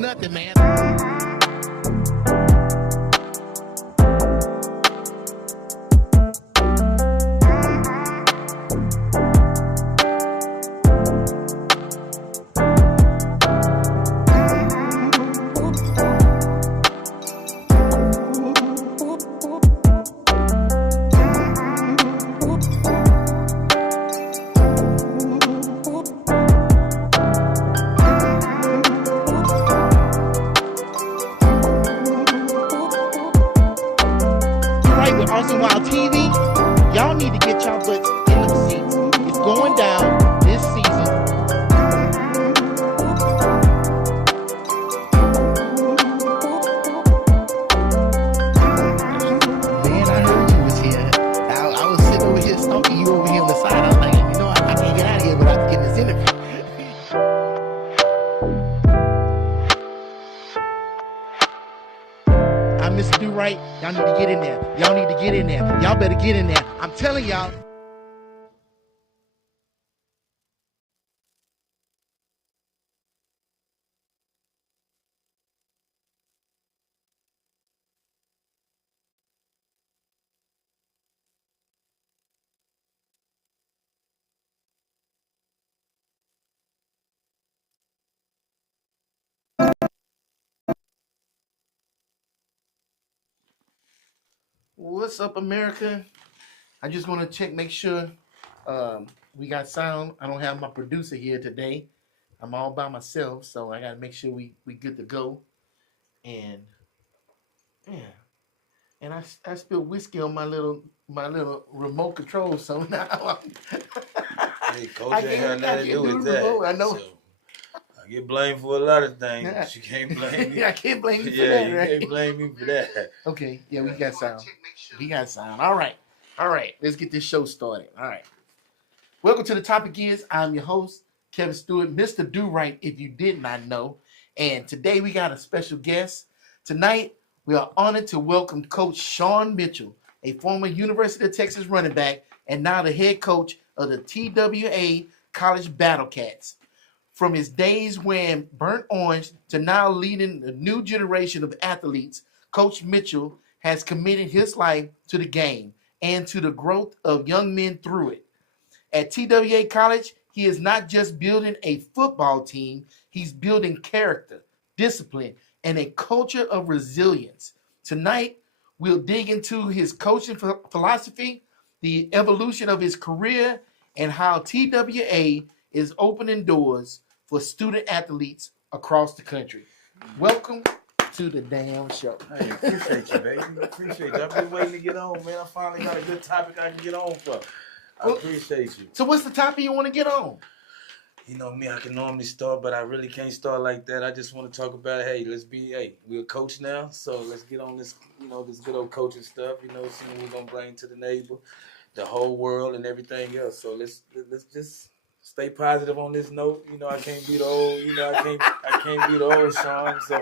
nothing, man. Awesome Wild TV, y'all need to get y'all butts in the seats. It's going down this season. Man, I heard you was here. I was sitting over here stalking you over here on the side. I was like, you know, I can't get out of here without getting this interview. I'm Mr. Durite. Y'all need to get in there. Y'all need to get in there. Y'all better get in there. I'm telling y'all. What's up, America? I just want to check, make sure we got sound. I don't have my producer here today. I'm all by myself, so I got to make sure we good to go. And yeah, and I spilled whiskey on my little remote control, so now hey, Coach ain't had nothing to do with that. Remote. I know. So, I get blamed for a lot of things. Yeah. You can't blame me. I can't blame you for that, right? You can't blame me for that. Okay, yeah, we got sound. We got sound. All right. Let's get this show started. All right. Welcome to The Topic Is. I'm your host, Kevin Stewart, Mr. Durite, if you did not know. And today we got a special guest. Tonight, we are honored to welcome Coach Shin Mitchell, a former University of Texas running back and now the head coach of the TWA College Battle Cats. From his days wearing burnt orange to now leading a new generation of athletes, Coach Mitchell has committed his life to the game and to the growth of young men through it. At TWA College, he is not just building a football team, he's building character, discipline, and a culture of resilience. Tonight, we'll dig into his coaching philosophy, the evolution of his career, and how TWA is opening doors for student athletes across the country. Welcome to the damn show. Hey, appreciate you, baby. Appreciate you. I've been waiting to get on, man. I finally got a good topic I can get on for. I appreciate you. So what's the topic you want to get on? You know me, I can normally start, but I really can't start like that. I just want to talk about, we're a coach now, so let's get on this, this good old coaching stuff, seeing we're going to bring to the neighbor, the whole world and everything else. So let's just stay positive on this note. I can't be the old, I can't be the old Sean, so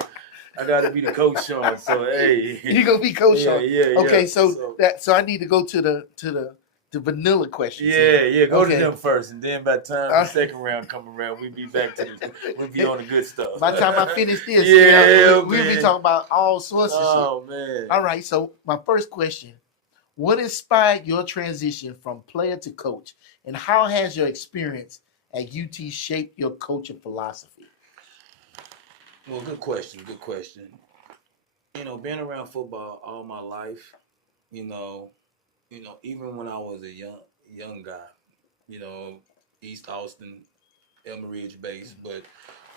I got to be the coach Sean. So, hey. You're going to be coach Sean. Yeah. Okay, so I need to go to the vanilla questions. Yeah, go to them first, and then by the time the second round come around, we'll be back to we'll be on the good stuff. By the time I finish this, we'll be talking about all sorts of shit. Oh, man. All right, so my first question, what inspired your transition from player to coach, and how has your experience at UT shaped your coaching philosophy? Well, good question. Being around football all my life, even when I was a young guy, East Austin, Elmer Ridge base, but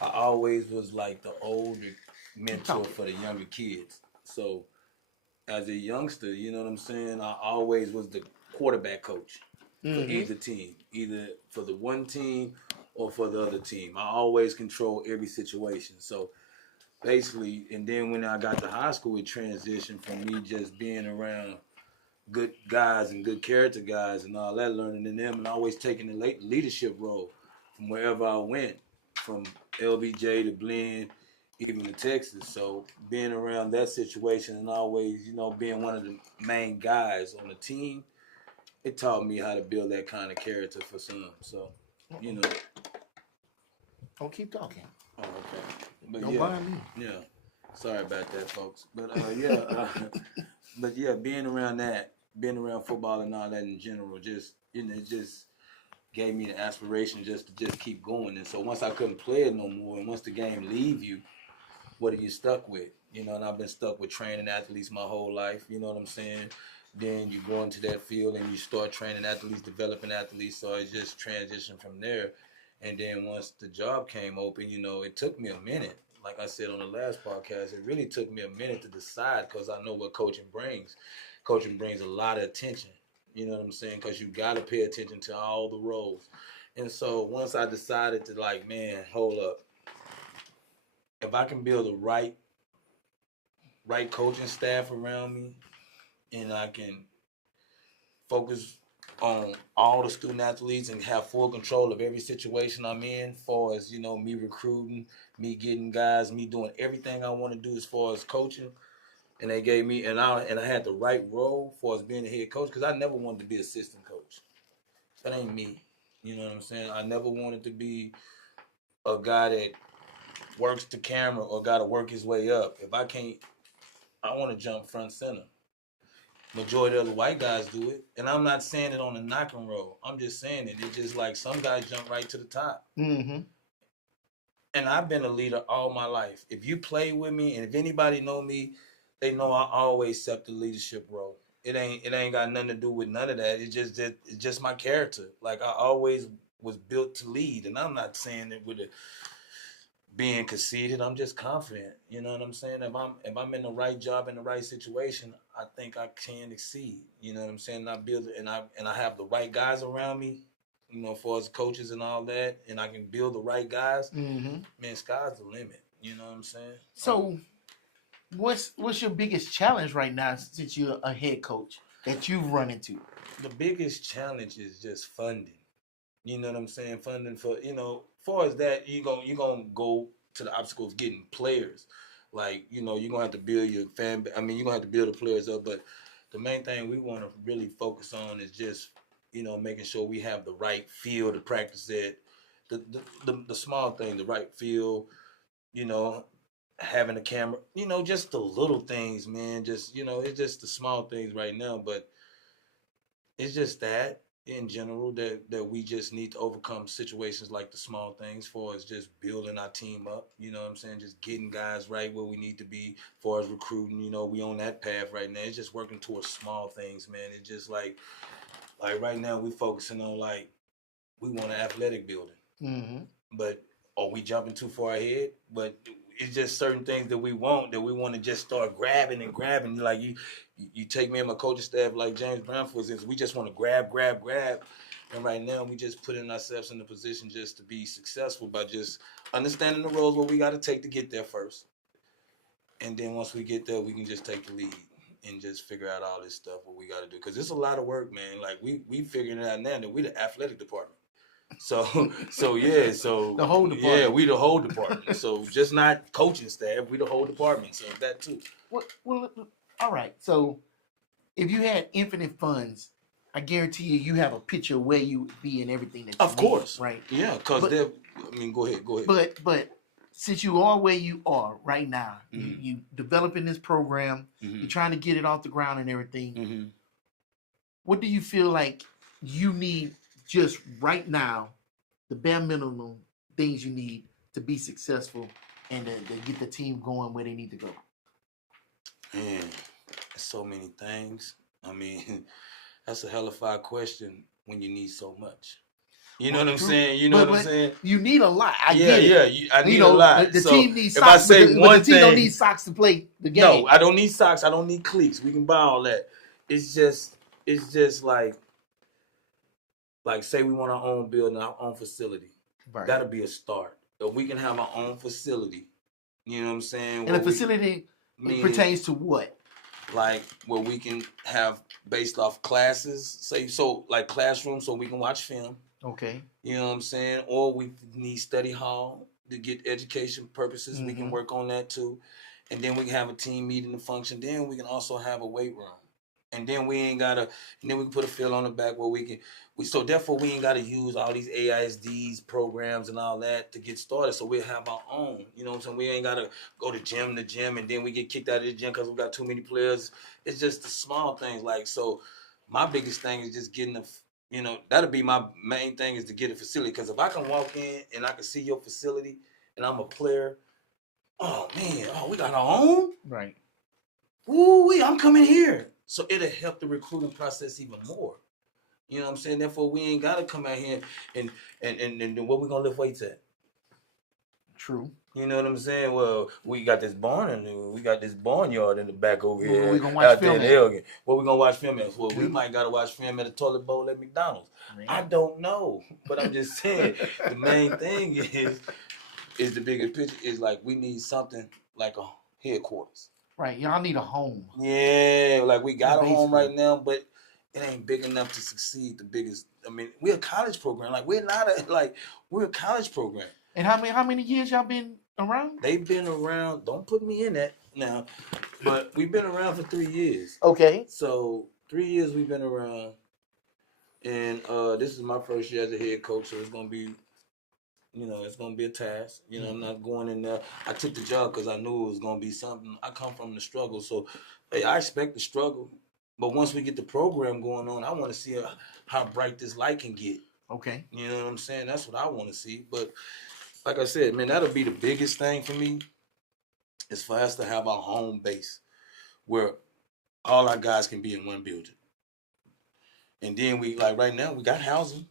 I always was like the older mentor for the younger kids. So as a youngster, you know what I'm saying, I always was the quarterback coach for either team, either for the one team or for the other team. I always control every situation. So basically, and then when I got to high school, it transitioned from me just being around good guys and good character guys and all that, learning in them, and always taking the leadership role from wherever I went, from LBJ to Blinn, even to Texas. So being around that situation and always, being one of the main guys on the team, it taught me how to build that kind of character for some. So, Oh, keep talking. Oh, okay. But Don't yeah, mind me. yeah. Sorry about that, folks. But yeah, but yeah, being around football and all that in general, just it just gave me the aspiration just to just keep going. And so once I couldn't play it no more, and once the game leave you, what are you stuck with? You know, and I've been stuck with training athletes my whole life. You know what I'm saying? Then you go into that field and you start training athletes, developing athletes. So it just transitioned from there. And then once the job came open, it took me a minute. Like I said on the last podcast, it really took me a minute to decide because I know what coaching brings. Coaching brings a lot of attention. You know what I'm saying? Because you got to pay attention to all the roles. And so once I decided to man, hold up. If I can build a right coaching staff around me, and I can focus on all the student athletes and have full control of every situation I'm in, far as me recruiting, me getting guys, me doing everything I want to do as far as coaching. And they gave me, and I had the right role for as being a head coach because I never wanted to be assistant coach. That ain't me. You know what I'm saying? I never wanted to be a guy that works the camera or got to work his way up. If I can't, I want to jump front center. Majority of the white guys do it, and I'm not saying it on a knocking roll. I'm just saying it. It's just like some guys jump right to the top. Mm-hmm. And I've been a leader all my life. If you play with me, and if anybody know me, they know I always accept the leadership role. It ain't got nothing to do with none of that. It's just my character. Like I always was built to lead, and I'm not saying it with a being conceited. I'm just confident. You know what I'm saying? If I'm in the right job in the right situation, I think I can exceed. You know what I'm saying? I build it, and I have the right guys around me. For as coaches and all that, and I can build the right guys. Mm-hmm. Man, sky's the limit. You know what I'm saying? So, what's your biggest challenge right now since you're a head coach that you've run into? The biggest challenge is just funding. You know what I'm saying? Funding for far as that, you gonna go to the obstacles getting players. Like you're gonna have to build your fan. I mean, you're gonna have to build the players up. But the main thing we want to really focus on is just making sure we have the right field to practice at. The small thing, the right field. You know, having a camera. Just the little things, man. Just it's just the small things right now. But it's just that in general that we just need to overcome situations like the small things for as just building our team up. You know what I'm saying? Just getting guys right where we need to be far as recruiting. We on that path right now. It's just working towards small things, man. It's just like right now we focusing on we want an athletic building. Mm-hmm. But are we jumping too far ahead? But it's just certain things that we want to just start grabbing and grabbing. Like you take me and my coaching staff, like James Brown, for instance, we just want to grab. And right now we just putting ourselves in a position just to be successful by just understanding the roles what we got to take to get there first. And then once we get there, we can just take the lead and just figure out all this stuff, what we got to do. Because it's a lot of work, man. Like we figuring it out now that we the athletic department. So yeah, so The whole department. yeah, we the whole department. So just not coaching staff, we the whole department. So that too. Well, all right. So, if you had infinite funds, I guarantee you have a picture of where you would be and everything that you Of course, need, right? Yeah, because they're. I mean, go ahead. But since you are where you are right now, Mm-hmm. you developing this program, Mm-hmm. you're trying to get it off the ground and everything. Mm-hmm. What do you feel like you need just right now, the bare minimum things you need to be successful and to get the team going where they need to go? Man, so many things. I mean, that's a hellified question when you need so much. You know what I'm saying? You know what I'm saying? You need a lot. I Yeah, get it. yeah. I need a lot. The So team needs if socks, I say but one the team thing, don't need socks to play the game. no, I don't need socks. I don't need cleats. We can buy all that. It's just like say we want our own building, our own facility. Right. That'll be a start. If we can have our own facility, you know what I'm saying? And the facility pertains to what? Like where we can have based off classes, like classrooms so we can watch film. Okay. You know what I'm saying? Or we need study hall to get education purposes. Mm-hmm. We can work on that too. And then we can have a team meeting to function. Then we can also have a weight room. And then we ain't gotta, and then we can put a field on the back where so therefore we ain't gotta use all these AISDs programs and all that to get started. So we'll have our own, you know what I'm saying? We ain't gotta go to gym and then we get kicked out of the gym because we got too many players. It's just the small things. Like, so my biggest thing is just getting that'll be my main thing, is to get a facility. Because if I can walk in and I can see your facility and I'm a player, oh man, we got our own? Right. Ooh, I'm coming here. So it'll help the recruiting process even more. You know what I'm saying? Therefore, we ain't gotta come out here and what we gonna lift weights at. True. You know what I'm saying? Well, we got this barnyard in the back over here. We gonna watch film at? What we gonna watch film at? Well, we might gotta watch film at a toilet bowl at McDonald's. Man. I don't know, but I'm just saying the main thing is the bigger picture is like we need something like a headquarters. Right, y'all need a home. Yeah, like we got a home right now, but it ain't big enough to succeed. We're a college program. Like we're a college program. And how many years y'all been around? They've been around. Don't put me in that now, but we've been around for 3 years. Okay. So 3 years we've been around, and this is my first year as a head coach, so it's gonna be. It's going to be a task. I'm not going in there. I took the job because I knew it was going to be something. I come from the struggle. So, hey, I expect the struggle. But once we get the program going on, I want to see how bright this light can get. Okay. You know what I'm saying? That's what I want to see. But like I said, man, that'll be the biggest thing for me, is for us to have our home base where all our guys can be in one building. And then right now, we got housing.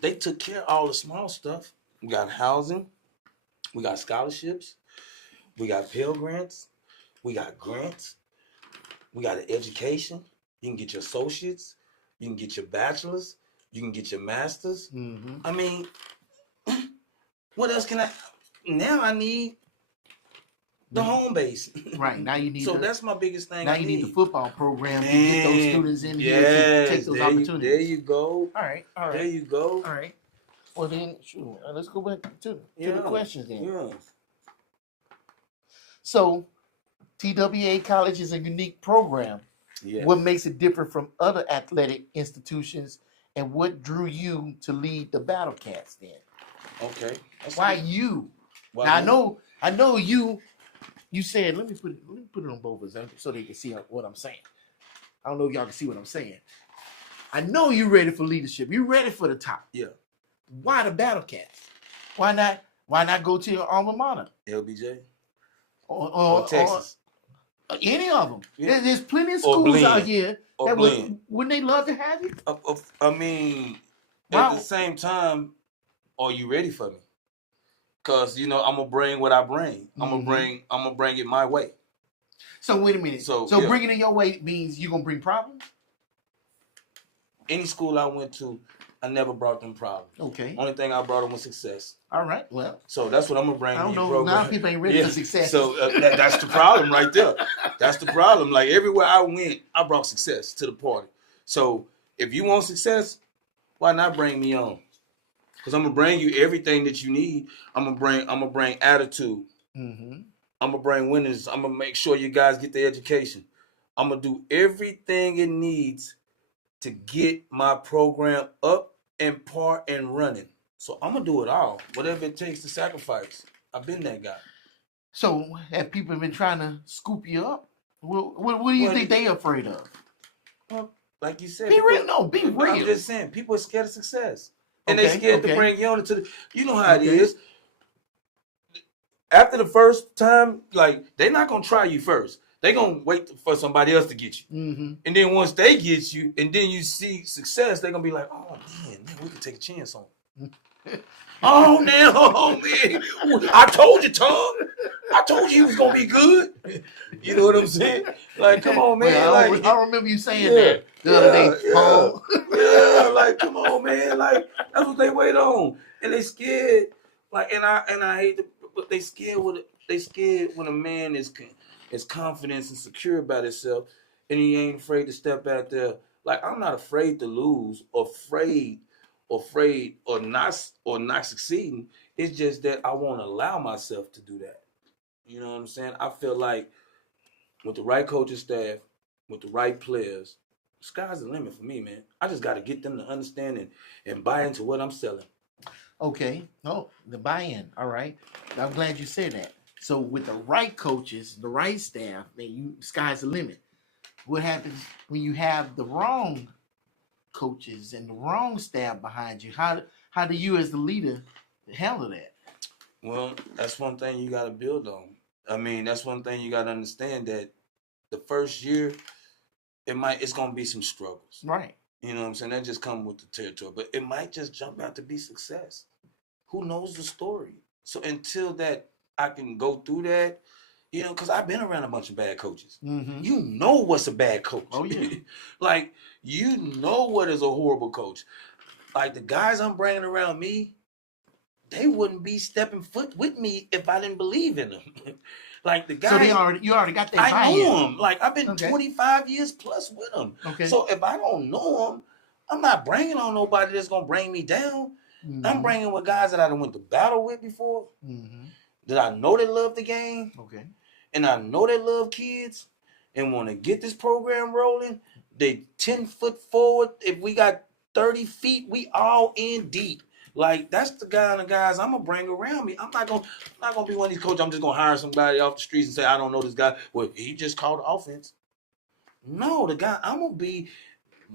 They took care of all the small stuff. We got housing, we got scholarships, we got Pell Grants, we got grants, we got an education. You can get your associates, you can get your bachelors, you can get your masters. Mm-hmm. I mean, what else can I? Now I need the home base. Right, now you need. So that's my biggest thing. Now you need the football program to get those students in here to take those opportunities. There you go. All right. There you go. All right. Well then, let's go back to the questions then. Yeah. So, TWA College is a unique program. Yeah. What makes it different from other athletic institutions, and what drew you to lead the Battle Cats then? Okay. Why you? Now I know you. You said, let me put it on both of us so they can see what I'm saying. I don't know if y'all can see what I'm saying. I know you're ready for leadership. You're ready for the top. Yeah. Why the Battle Cats? Why not go to your alma mater? LBJ? Or Texas? Or any of them. Yeah. There's plenty of schools out here that wouldn't they love to have you? At the same time, are you ready for me? Cause I'm gonna bring what I bring. I'm gonna bring it my way. So wait a minute. So bringing it your way means you're gonna bring problems? Any school I went to, I never brought them problems. Okay. Only thing I brought them was success. All right. Well. So that's what I'm gonna bring. I don't know. Now people ain't ready for success. So that's the problem right there. That's the problem. Like everywhere I went, I brought success to the party. So if you want success, why not bring me on? Because I'm gonna bring you everything that you need. I'm gonna bring attitude. Mm-hmm. I'm gonna bring winners. I'm gonna make sure you guys get the education. I'm gonna do everything it needs to get my program up and part and running. So I'm gonna do it all, whatever it takes to sacrifice. I've been that guy. So have people been trying to scoop you up? What do you think they afraid of? Well, like you said, be real. No, be real. I'm just saying, people are scared of success. And they scared to bring you on into the. You know how it is. After the first time, like they're not gonna try you first. They're gonna wait for somebody else to get you. Mm-hmm. And then once they get you, and then you see success, they're gonna be like, "Oh man, we can take a chance on." Oh man, I told you, Tom. I told you he was gonna be good. You know what I'm saying? Like, come on, man. Well, I remember you saying that the other day. Like, come on, man. Like, that's what they wait on, and they scared. Like, and I hate to, but they scared when a man is confident and secure about himself, and he ain't afraid to step out there. Like, I'm not afraid to lose, or afraid or not succeeding. It's just that I won't allow myself to do that. You know what I'm saying? I feel like with the right coaching staff with the right players, sky's the limit for me, man. I just got to get them to understand and buy into what I'm selling. Okay. Oh, the buy-in. All right. I'm glad you said that. So with the right coaches, the right staff, then sky's the limit. What happens when you have the wrong coaches and the wrong staff behind you? How do you as the leader handle that? Well, that's one thing you got to build on. I mean, that's one thing you got to understand, that the first year it's gonna be some struggles. Right. You know what I'm saying? That just come with the territory, but it might just jump out to be success. Who knows the story? So until that, I can go through that. You know, because I've been around a bunch of bad coaches. Mm-hmm. You know what's a bad coach. Oh, yeah. Like, you know what is a horrible coach. Like, the guys I'm bringing around me, they wouldn't be stepping foot with me if I didn't believe in them. Like, the guys. So you already got that I buy-in. know them. Like, I've been 25 years plus with them. Okay. So if I don't know them, I'm not bringing on nobody that's going to bring me down. Mm-hmm. I'm bringing with guys that I done went to battle with before. Mm-hmm. That I know they love the game. Okay. And I know they love kids and want to get this program rolling. They 10 foot forward. If we got 30 feet, we all in deep. Like, that's the kind of guys I'm gonna bring around me. I'm not gonna be one of these coaches. I'm just gonna hire somebody off the streets and say, I don't know this guy. Well, he just called the offense. No, the guy I'm gonna be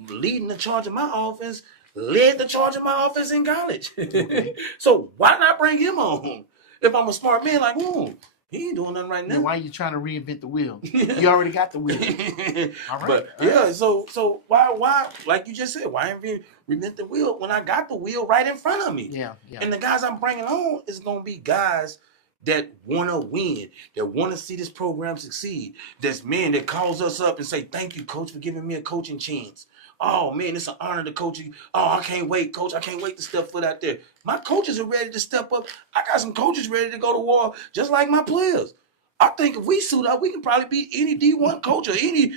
leading the charge of my offense, led the charge of my offense in college. Okay. So why not bring him on? If I'm a smart man, like, he ain't doing nothing right now. Then why are you trying to reinvent the wheel? You already got the wheel. All right. But yeah, so why, like you just said, why reinvent the wheel when I got the wheel right in front of me? Yeah. And the guys I'm bringing on is gonna be guys that want to win, that want to see this program succeed. That's men that calls us up and say, thank you, coach, for giving me a coaching chance. Oh, man, it's an honor to coach you. Oh, I can't wait, coach. I can't wait to step foot out there. My coaches are ready to step up. I got some coaches ready to go to war, just like my players. I think if we suit up, we can probably beat any D1 coach or any.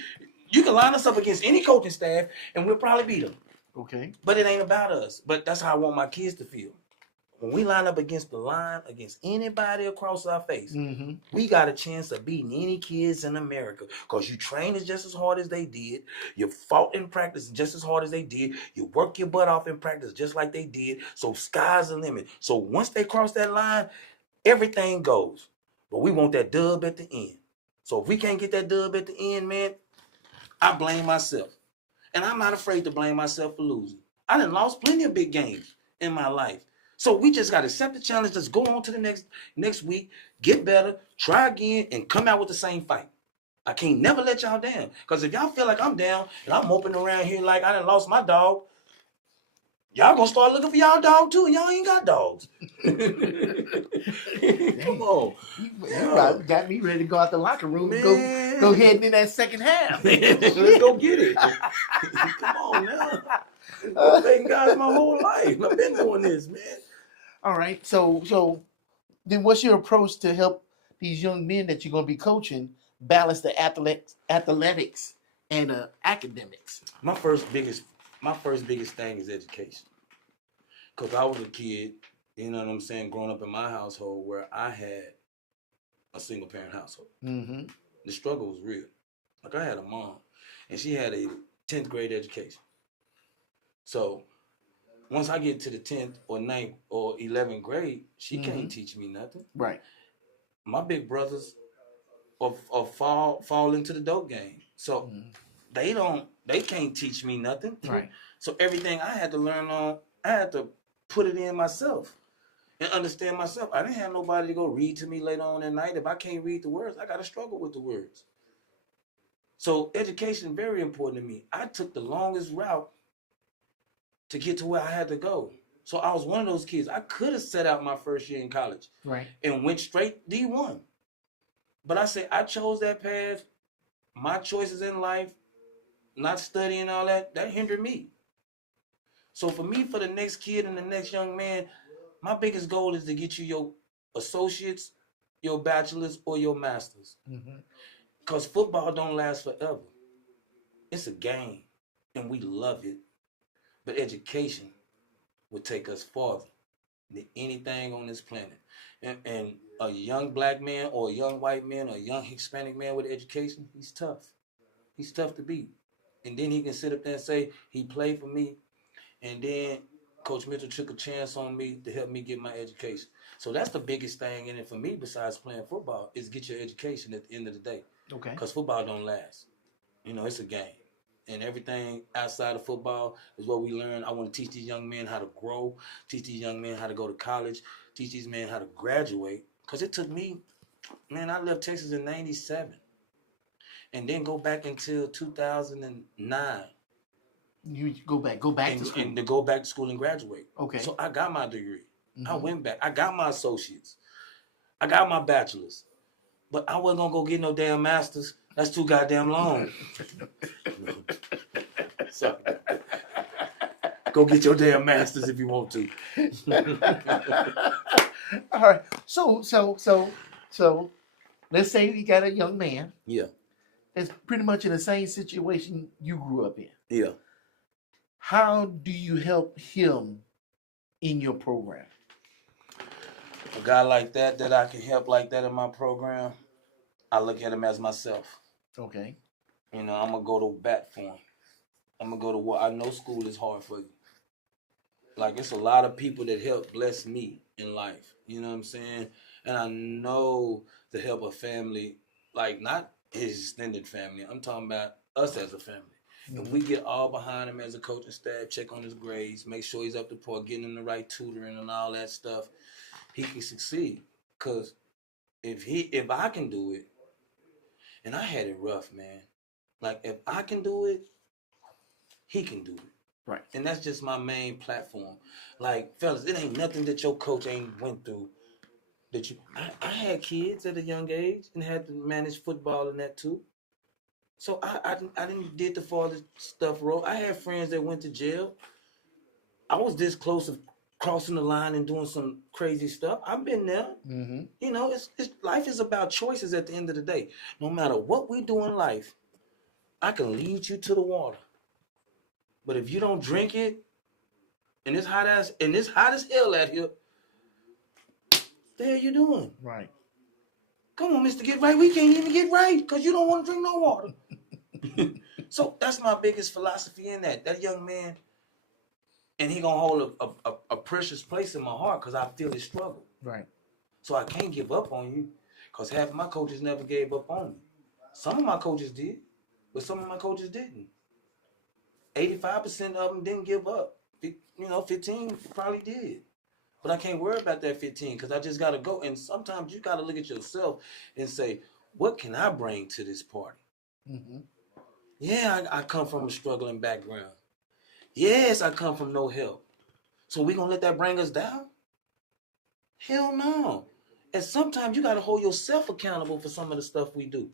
You can line us up against any coaching staff, and we'll probably beat them. Okay. But it ain't about us. But that's how I want my kids to feel. When we line up against the line, against anybody across our face, mm-hmm. we got a chance of beating any kids in America. Because you trained just as hard as they did. You fought in practice just as hard as they did. You work your butt off in practice just like they did. So sky's the limit. So once they cross that line, everything goes. But we want that dub at the end. So if we can't get that dub at the end, man, I blame myself. And I'm not afraid to blame myself for losing. I done lost plenty of big games in my life. So we just got to accept the challenge. Let's go on to the next week, get better, try again, and come out with the same fight. I can't never let y'all down. Because if y'all feel like I'm down and I'm moping around here like I done lost my dog, y'all gonna start looking for y'all dog too, and y'all ain't got dogs. Come on. You got me ready to go out the locker room and go ahead in that second half. Let's go get it. Come on now. I've been guys my whole life. I've been doing this, man. All right. So then what's your approach to help these young men that you're going to be coaching balance the athletics and academics? My first biggest thing is education. Because I was a kid, you know what I'm saying, growing up in my household where I had a single parent household. Mm-hmm. The struggle was real. Like, I had a mom, and she had a 10th grade education. So once I get to the 10th or 9th or 11th grade, she mm-hmm. can't teach me nothing. Right. My big brothers fall into the dope game. So mm-hmm. they can't teach me nothing. Right. So everything I had to learn on, I had to put it in myself and understand myself. I didn't have nobody to go read to me later on at night. If I can't read the words, I got to struggle with the words. So education is very important to me. I took the longest route to get to where I had to go. So I was one of those kids. I could have set out my first year in college, right, and went straight D1. But I said I chose that path. My choices in life, not studying all that hindered me. So for me, for the next kid and the next young man, my biggest goal is to get you your associates, your bachelors, or your masters. Because football don't last forever. It's a game, and we love it. But education would take us farther than anything on this planet. And a young black man or a young white man or a young Hispanic man with education, he's tough. He's tough to beat. And then he can sit up there and say he played for me, and then Coach Mitchell took a chance on me to help me get my education. So that's the biggest thing in it for me besides playing football is get your education at the end of the day. Okay. Because football don't last. You know, it's a game. And everything outside of football is what we learn. I want to teach these young men how to grow, teach these young men how to go to college, teach these men how to graduate. Because it took me, man, I left Texas in 97 and then go back until 2009. You go back to school. And to go back to school and graduate. Okay. So I got my degree. I went back. I got my associates. I got my bachelor's. But I wasn't going to go get no damn master's. That's too goddamn long. Sorry. Go get your damn master's if you want to. All right. So let's say you got a young man. Yeah. That's pretty much in the same situation you grew up in. Yeah. How do you help him in your program? A guy like that I can help like that in my program, I look at him as myself. Okay. You know, I'm going to go to bat for him. I'm going to go to what I know school is hard for you. Like, it's a lot of people that help bless me in life. You know what I'm saying? And I know to help a family, like not his extended family. I'm talking about us as a family. If we get all behind him as a coaching staff, check on his grades, make sure he's up to par, getting him the right tutoring and all that stuff, he can succeed. Because if I can do it, and I had it rough, man. Like, if I can do it, he can do it. Right. And that's just my main platform. Like, fellas, it ain't nothing that your coach ain't went through. I had kids at a young age and had to manage football and that too. So I didn't did the father stuff wrong. I had friends that went to jail. I was this close of crossing the line and doing some crazy stuff. I've been there. Mm-hmm. You know, it's life is about choices at the end of the day. No matter what we do in life, I can lead you to the water. But if you don't drink it, and it's hot as hell out here, the hell you doing? Right. Come on, Mr. Get Right. We can't even get right because you don't want to drink no water. So that's my biggest philosophy in that. That young man, and he gonna hold a precious place in my heart because I feel his struggle. Right. So I can't give up on you because half of my coaches never gave up on me. Some of my coaches did, but some of my coaches didn't. 85% of them didn't give up. 15 probably did. But I can't worry about that 15 because I just got to go. And sometimes you got to look at yourself and say, what can I bring to this party? Mm-hmm. Yeah, I come from a struggling background. Yes, I come from no help. So we going to let that bring us down? Hell no. And sometimes you got to hold yourself accountable for some of the stuff we do.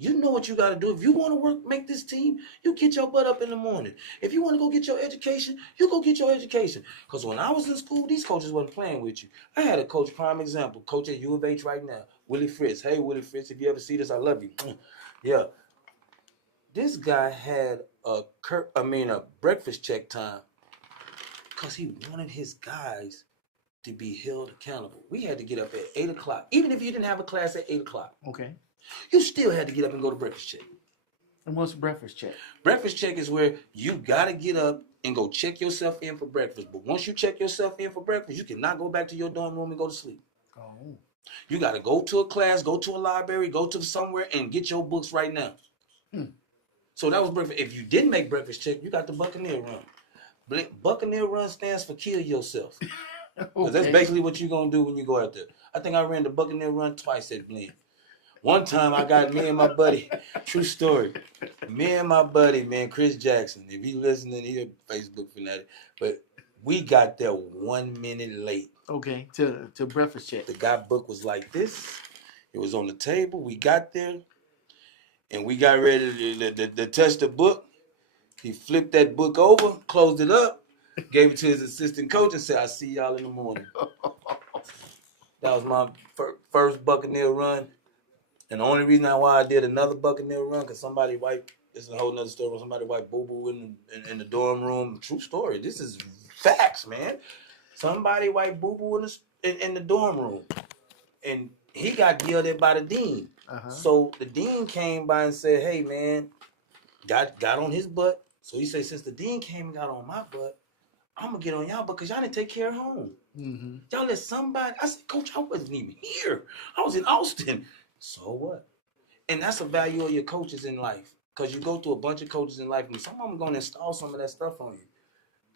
You know what you got to do. If you want to make this team, you get your butt up in the morning. If you want to go get your education, you go get your education. Because when I was in school, these coaches wasn't playing with you. I had a coach, prime example, coach at U of H right now, Willie Fritz. Hey, Willie Fritz, if you ever see this, I love you. Yeah. This guy had a breakfast check time because he wanted his guys to be held accountable. We had to get up at 8 o'clock. Even if you didn't have a class at 8 o'clock. Okay. You still had to get up and go to breakfast check. And what's breakfast check? Breakfast check is where you got to get up and go check yourself in for breakfast. But once you check yourself in for breakfast, you cannot go back to your dorm room and go to sleep. Oh. You got to go to a class, go to a library, go to somewhere and get your books right now. So that was breakfast. If you didn't make breakfast check, you got the Buccaneer Run. Buccaneer Run stands for kill yourself. Because that's basically what you're going to do when you go out there. I think I ran the Buccaneer Run twice at Glen. One time I got me and my buddy, true story, me and my buddy, man, Chris Jackson, if he listening, he a Facebook fanatic, but we got there 1 minute late. Okay, to breakfast check. The guy book was like this. It was on the table. We got there, and we got ready to touch the book. He flipped that book over, closed it up, gave it to his assistant coach, and said, I'll see y'all in the morning. That was my first Buccaneer Run. And the only reason why I did another Buccaneer Run, because somebody wiped, this is a whole nother story, somebody wiped boo-boo in the dorm room. True story. This is facts, man. Somebody wiped boo-boo in the dorm room. And he got yelled at by the dean. So the dean came by and said, "Hey man," got on his butt. So he said, "Since the dean came and got on my butt, I'm gonna get on y'all because y'all didn't take care of home. Y'all let somebody." I said, "Coach, I wasn't even here. I was in Austin." So what? And that's the value of your coaches in life, because you go through a bunch of coaches in life, and some of them gonna install some of that stuff on you,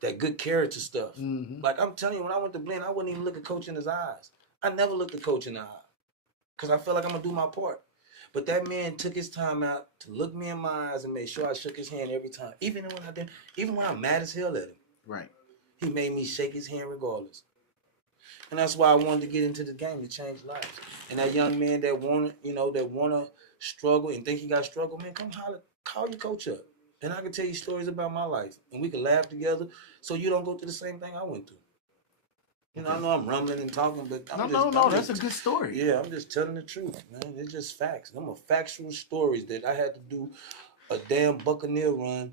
that good character stuff. Like I'm telling you, when I went to Blinn, I wouldn't even look a coach in his eyes. I never looked a coach in the eye because I felt like I'm gonna do my part. But that man took his time out to look me in my eyes and make sure I shook his hand every time, even when I didn't, even when I'm mad as hell at him. Right. He made me shake his hand regardless. And that's why I wanted to get into the game to change lives. And that young man that wanna struggle and think he got struggle, man, come holler, call your coach up. And I can tell you stories about my life. And we can laugh together so you don't go through the same thing I went through. You know, I know I'm rumbling and talking, but that's a good story. Yeah, I'm just telling the truth, man. It's just facts. Them are factual stories that I had to do a damn Buccaneer run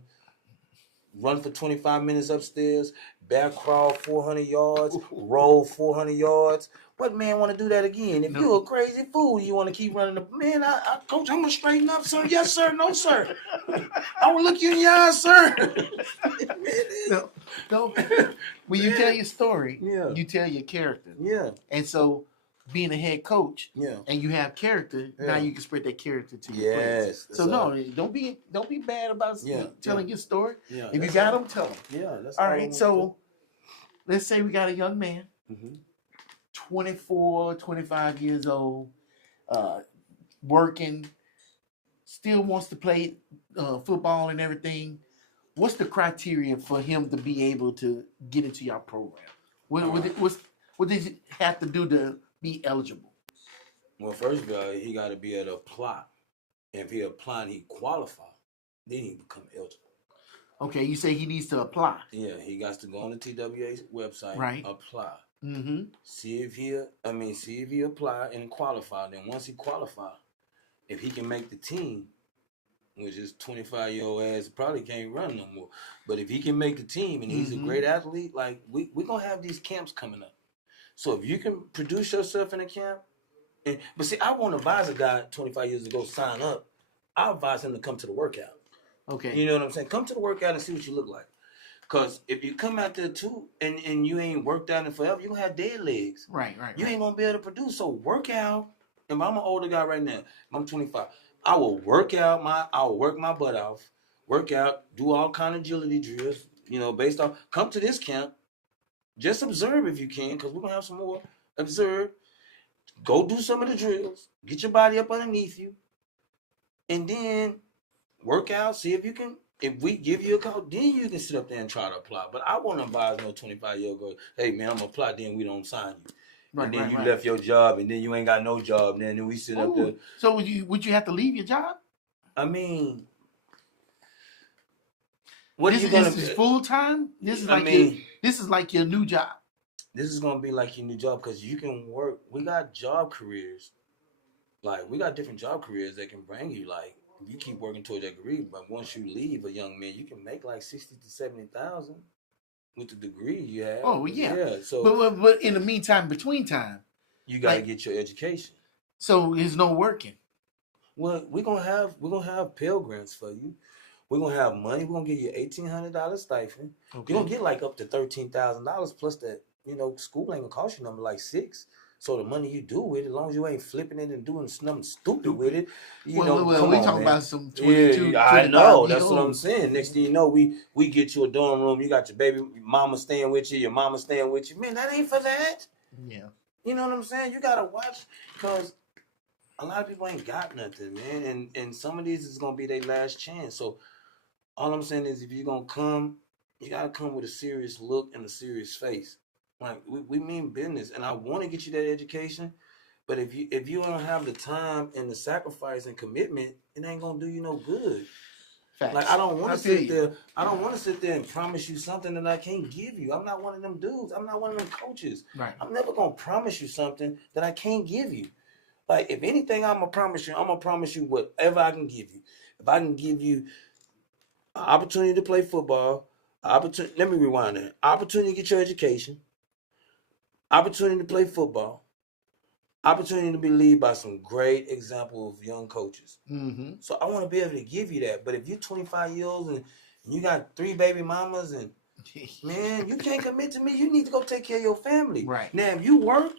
for 25 minutes upstairs, back crawl 400 yards, roll 400 yards. What man want to do that again? If you're a crazy fool, you want to keep running the man. Coach, I'm gonna straighten up, sir. Yes, sir. No, sir. I will look you in your eyes, sir. No. When you tell your story, you tell your character. Yeah. And so, being a head coach, and you have character, now you can spread that character to your players. So don't be bad about telling your story. Yeah, if you got them, tell them. Yeah, that's all right. So let's say we got a young man, 24, 25 years old, working, still wants to play football and everything. What's the criteria for him to be able to get into your program? What does he have to do to be eligible? Well, first of all, he got to be able to apply. If he apply and he qualify, then he become eligible. Okay, you say he needs to apply. Yeah, he got to go on the TWA website, right? Apply. See if he apply and qualify. Then once he qualify, if he can make the team, which is 25-year-old ass probably can't run no more. But if he can make the team and he's a great athlete, like we're gonna have these camps coming up. So if you can produce yourself in a camp, but see, I won't advise a guy 25 years ago sign up. I advise him to come to the workout. Okay. You know what I'm saying? Come to the workout and see what you look like. Because if you come out there too and you ain't worked out in forever, you're gonna have dead legs. Right. You ain't gonna be able to produce. So work out. And I'm an older guy right now. I'm 25. I will work my butt off, work out, do all kind of agility drills, based off. Come to this camp, just observe if you can, because we're gonna have some more. Observe, go do some of the drills, get your body up underneath you, and then work out, see if you can. If we give you a call, then you can sit up there and try to apply. But I won't advise no 25-year-old go, hey man, I'm gonna apply, then we don't sign you. And then you left your job, and then you ain't got no job, and then we sit up there. So would you have to leave your job? I mean, this is full time. This is like your new job. This is gonna be like your new job because you can work. We got job careers, like we got different job careers that can bring you. Like if you keep working towards that career, but once you leave a young man, you can make like 60 to 70,000. With the degree you have. Oh yeah. Yeah. So, but in the meantime, between time, you gotta get your education. So there's no working. Well, we're gonna have Pell Grants for you. We're gonna have money. We're gonna give you $1,800 stipend. Okay. You're gonna get like up to $13,000 plus that. School ain't gonna cost you nothing like $6,000. So the money you do with it, as long as you ain't flipping it and doing something stupid with it, we talking about some 22. Yeah, I know. That's what I'm saying. Next thing you know, we get you a dorm room. You got your baby mama staying with you. Your mama staying with you. Man, that ain't for that. Yeah. You know what I'm saying? You gotta watch because a lot of people ain't got nothing, man. And some of these is gonna be their last chance. So all I'm saying is, if you're gonna come, you gotta come with a serious look and a serious face. Like we mean business, and I want to get you that education, but if you don't have the time and the sacrifice and commitment, it ain't gonna do you no good. Facts. Like I don't want to sit there. I don't want to sit there and promise you something that I can't give you. I'm not one of them dudes. I'm not one of them coaches. Right. I'm never gonna promise you something that I can't give you. Like if anything, I'm gonna promise you whatever I can give you. If I can give you an opportunity to play football, let me rewind that. Opportunity to get your education. Opportunity to play football, Opportunity to be led by some great example of young coaches. Mm-hmm. So I want to be able to give you that. But if you're 25 years old and you got 3 baby mamas and man, you can't commit to me. You need to go take care of your family. Right. Now, if you work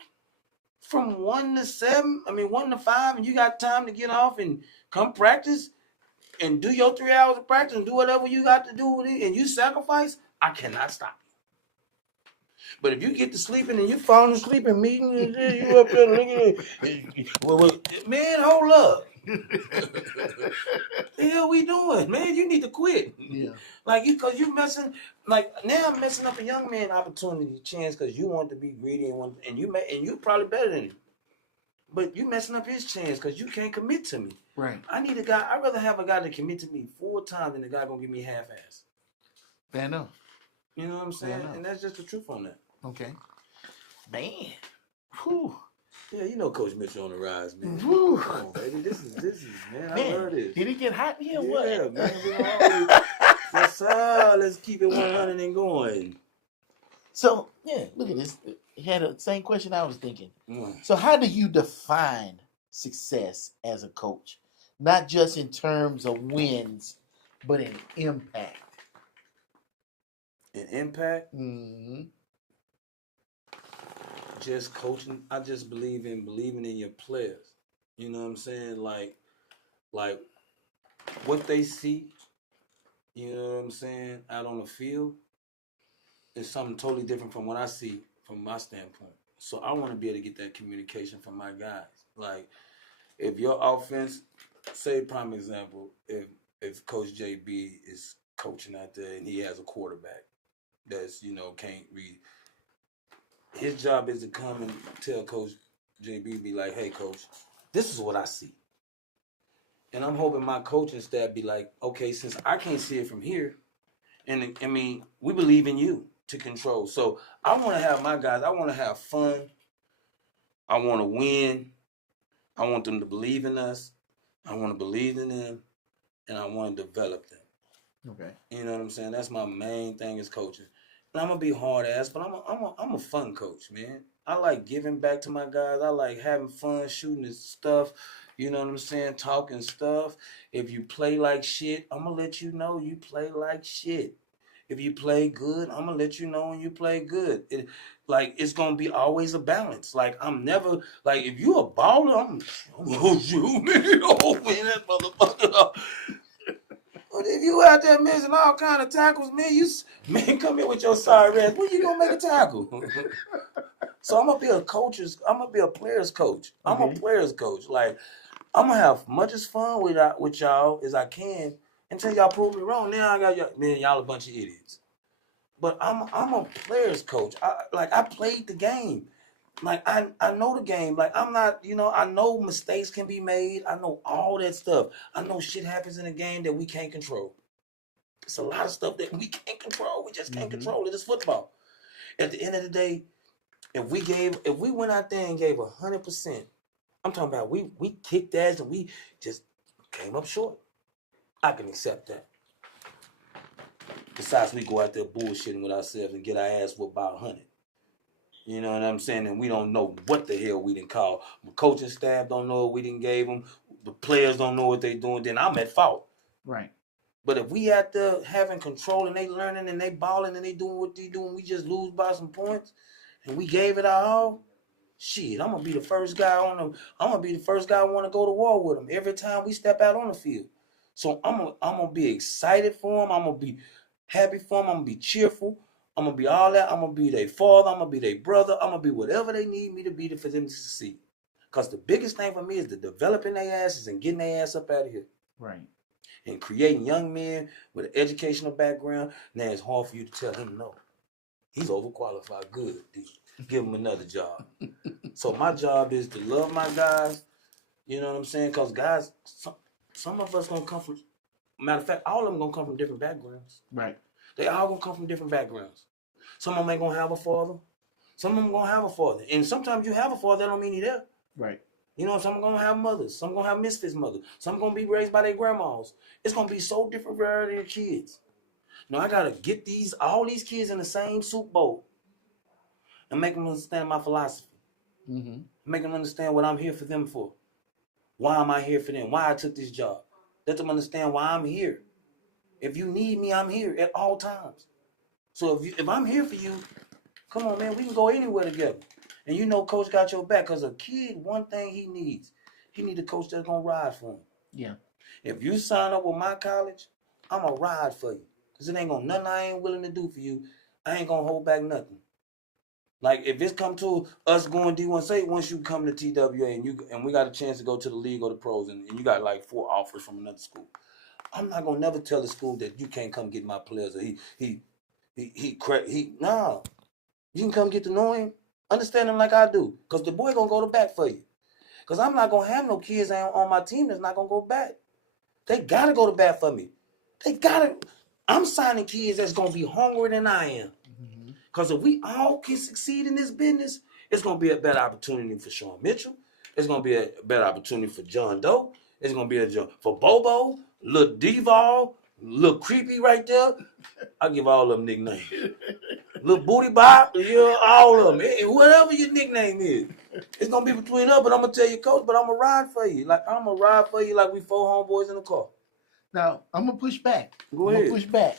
from 1 to 7, 1 to 5, and you got time to get off and come practice and do your 3 hours of practice and do whatever you got to do with it, and you sacrifice, I cannot stop you. But if you get to sleeping and you falling asleep in meetings, you up there looking at, well, man, hold up. The hell we doing, man? You need to quit. Yeah. Like cause you messing. Like now, I'm messing up a young man opportunity chance because you want to be greedy and you probably better than him. But you messing up his chance because you can't commit to me. Right. I need a guy. I'd rather have a guy that commit to me full time than a guy gonna give me half ass. Fair enough. You know what I'm saying? And that's just the truth on that. Okay. Man. Whew. Yeah, you know Coach Mitchell on the rise, man. Whew. Come on, baby. This is man. I heard this. Did it get hot here? Yeah, What? man. We always, yes, sir. Let's keep it 100 and going. So yeah, look at this. He had the same question I was thinking. Mm. So how do you define success as a coach? Not just in terms of wins, but in impact. In impact? Mm-hmm. Just coaching. I just believing in your players. You know what I'm saying? Like what they see, you know what I'm saying, out on the field is something totally different from what I see from my standpoint. So I want to be able to get that communication from my guys. Like if your offense, say prime example, if Coach JB is coaching out there and he has a quarterback that's, can't read. His job is to come and tell Coach JB, be like, hey, Coach, this is what I see. And I'm hoping my coaching staff be like, okay, since I can't see it from here, and we believe in you to control. So I want to have my guys, I want to have fun. I want to win. I want them to believe in us. I want to believe in them. And I want to develop them. Okay. You know what I'm saying? That's my main thing is coaching. And I'm gonna be hard ass, but I'm a fun coach, man. I like giving back to my guys. I like having fun, shooting this stuff. You know what I'm saying? Talking stuff. If you play like shit, I'm gonna let you know you play like shit. If you play good, I'm gonna let you know when you play good. It's gonna be always a balance. Like I'm never like if you a baller, I'm gonna shoot me. Oh man, that motherfucker. But if you out there missing all kind of tackles, man, come here with your sorry ass. When you gonna make a tackle? So I'm gonna be a player's coach. I'm a player's coach. Like I'm gonna have much as fun with y'all as I can until y'all prove me wrong. Now I got y'all, man, y'all a bunch of idiots. But I'm a player's coach. I played the game. Like I know the game. Like I'm not, I know mistakes can be made. I know all that stuff. I know shit happens in the game that we can't control. It's a lot of stuff that we can't control. We just can't control it. It's football. At the end of the day, if we went out there and gave 100%, I'm talking about we kicked ass and we just came up short. I can accept that. Besides, we go out there bullshitting with ourselves and get our ass whooped by 100. You know what I'm saying? And we don't know what the hell we didn't call. The coaching staff don't know what we didn't gave them. The players don't know what they doing. Then I'm at fault. Right. But if we out there having control and they learning and they balling and they doing what they doing, we just lose by some points, and we gave it our all. Shit, I'm gonna be the first guy I'm gonna be the first guy want to go to war with them every time we step out on the field. So I'm gonna be excited for them. I'm gonna be happy for them. I'm gonna be cheerful. I'm gonna be all that. I'm gonna be their father. I'm gonna be their brother. I'm gonna be whatever they need me to be for them to succeed. Cause the biggest thing for me is the developing their asses and getting their ass up out of here. Right. And creating young men with an educational background. Now it's hard for you to tell him no. He's overqualified. Good. Give him another job. So my job is to love my guys. You know what I'm saying? Because guys, some of us gonna come from, matter of fact, all of them gonna come from different backgrounds. Right. They all gonna come from different backgrounds. Some of them ain't gonna have a father. Some of them gonna have a father. And sometimes you have a father, that don't mean he there. Right. You know, some gonna have mothers. Some gonna have misfits mothers. Some gonna be raised by their grandmas. It's gonna be so different for their kids. Now I gotta get all these kids in the same soup bowl and make them understand my philosophy. Mm-hmm. Make them understand what I'm here for them for. Why am I here for them? Why I took this job. Let them understand why I'm here. If you need me, I'm here at all times. So if I'm here for you, come on, man, we can go anywhere together. And you know coach got your back because a kid, one thing he needs a coach that's going to ride for him. Yeah. If you sign up with my college, I'm going to ride for you. Because it ain't going to nothing I ain't willing to do for you. I ain't going to hold back nothing. Like if it's come to us going D1, say once you come to TWA and we got a chance to go to the league or the pros and you got like 4 offers from another school. I'm not gonna never tell the school that you can't come get my players or nah. You can come get to know him, understand him like I do, cause the boy gonna go to bat for you. Cause I'm not gonna have no kids on my team that's not gonna go back. They gotta go to bat for me. They gotta. I'm signing kids that's gonna be hungrier than I am. Mm-hmm. Because if we all can succeed in this business, it's going to be a better opportunity for Sean Mitchell. It's going to be a better opportunity for John Doe. It's going to be a job for Bobo, Lil Duval, Lil Creepy right there. I give all of them nicknames. Lil Booty Bop, yeah, all of them. Whatever your nickname is. It's going to be between us, but I'm going to tell you, coach, but I'm going to ride for you. I'm going to ride for you like we 4 homeboys in the car. Now, I'm going to push back. Go ahead. I'm going to push back.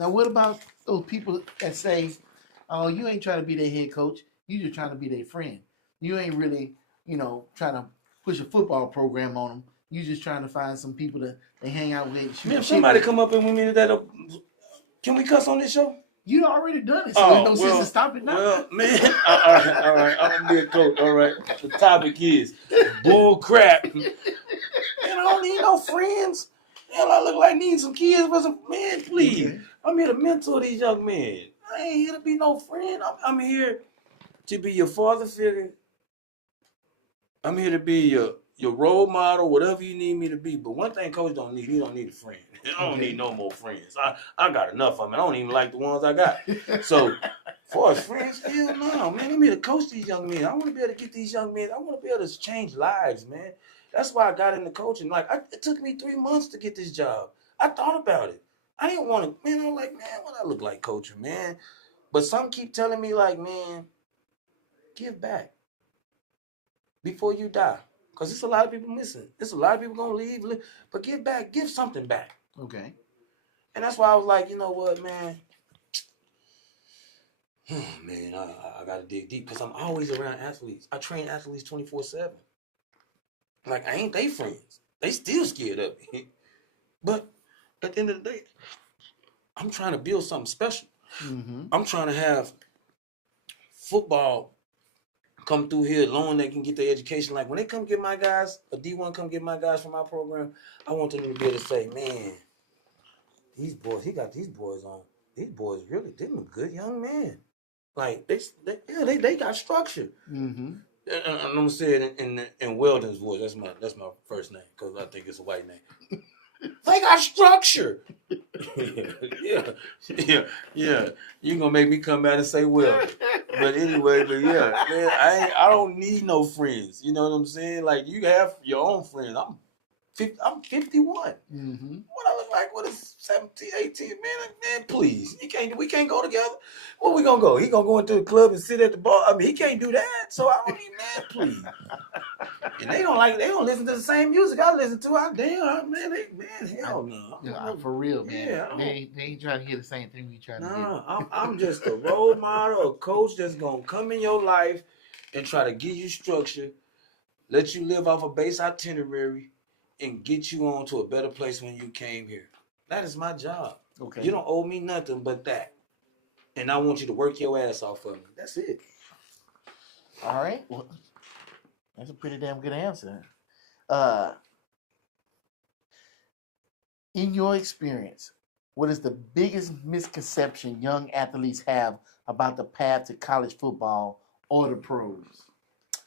Now, what about those people that say, oh, you ain't trying to be their head coach. You just trying to be their friend. You ain't really, trying to push a football program on them. You just trying to find some people that they hang out with. Man, if somebody come up and we mean that, can we cuss on this show? You already done it, so there's no sense in stopping now. Well, man, all right, I'm gonna be a coach. All right, the topic is bull crap. And I don't need no friends. Hell, I look like needing some kids for some man. Please, okay. I'm here to mentor these young men. I ain't here to be no friend. I'm here to be your father figure. I'm here to be your role model, whatever you need me to be. But one thing coach don't need, he don't need a friend. I don't need no more friends. I got enough of them. I don't even like the ones I got. So, for as friends, hell no, man. I'm here to coach these young men. I want to be able to get these young men. I want to be able to change lives, man. That's why I got into coaching. It took me 3 months to get this job. I thought about it. I didn't want to, man. I'm like, man, what I look like coaching, man. But some keep telling me, like, man, give back before you die. Because there's a lot of people missing. There's a lot of people going to leave. But give back. Give something back. Okay. And that's why I was like, you know what, man? Man, I got to dig deep because I'm always around athletes. I train athletes 24/7. Like, I ain't they friends. They still scared of me. But at the end of the day, I'm trying to build something special. Mm-hmm. I'm trying to have football come through here alone. They can get their education. Like, when they come get my guys, a D1 come get my guys from my program, I want them to be able to say, man, these boys, he got these boys on. These boys really, they're a good young man. Like, they got structure. Mm-hmm. And I'm gonna say it in Weldon's voice. That's my first name because I think it's a white name. They got structure. yeah. You gonna make me come back and say Weldon. But anyway, yeah, man, I don't need no friends. You know what I'm saying? Like, you have your own friends. I'm 51. Mm-hmm. What I look like? What is 17, 18? Man, please. We can't go together. Where we gonna go? He gonna go into the club and sit at the bar. I mean, he can't do that. So I don't need, man, please. And they don't listen to the same music I listen to. Hell no. Yeah, for real, man. Yeah, they ain't trying to hear the same thing we trying to hear. No, I'm just a role model, a coach that's gonna come in your life and try to give you structure, let you live off a base itinerary, and get you on to a better place when you came here. That is my job. Okay. You don't owe me nothing but that. And I want you to work your ass off for me. That's it. All right. Well, that's a pretty damn good answer. In your experience, what is the biggest misconception young athletes have about the path to college football or the pros?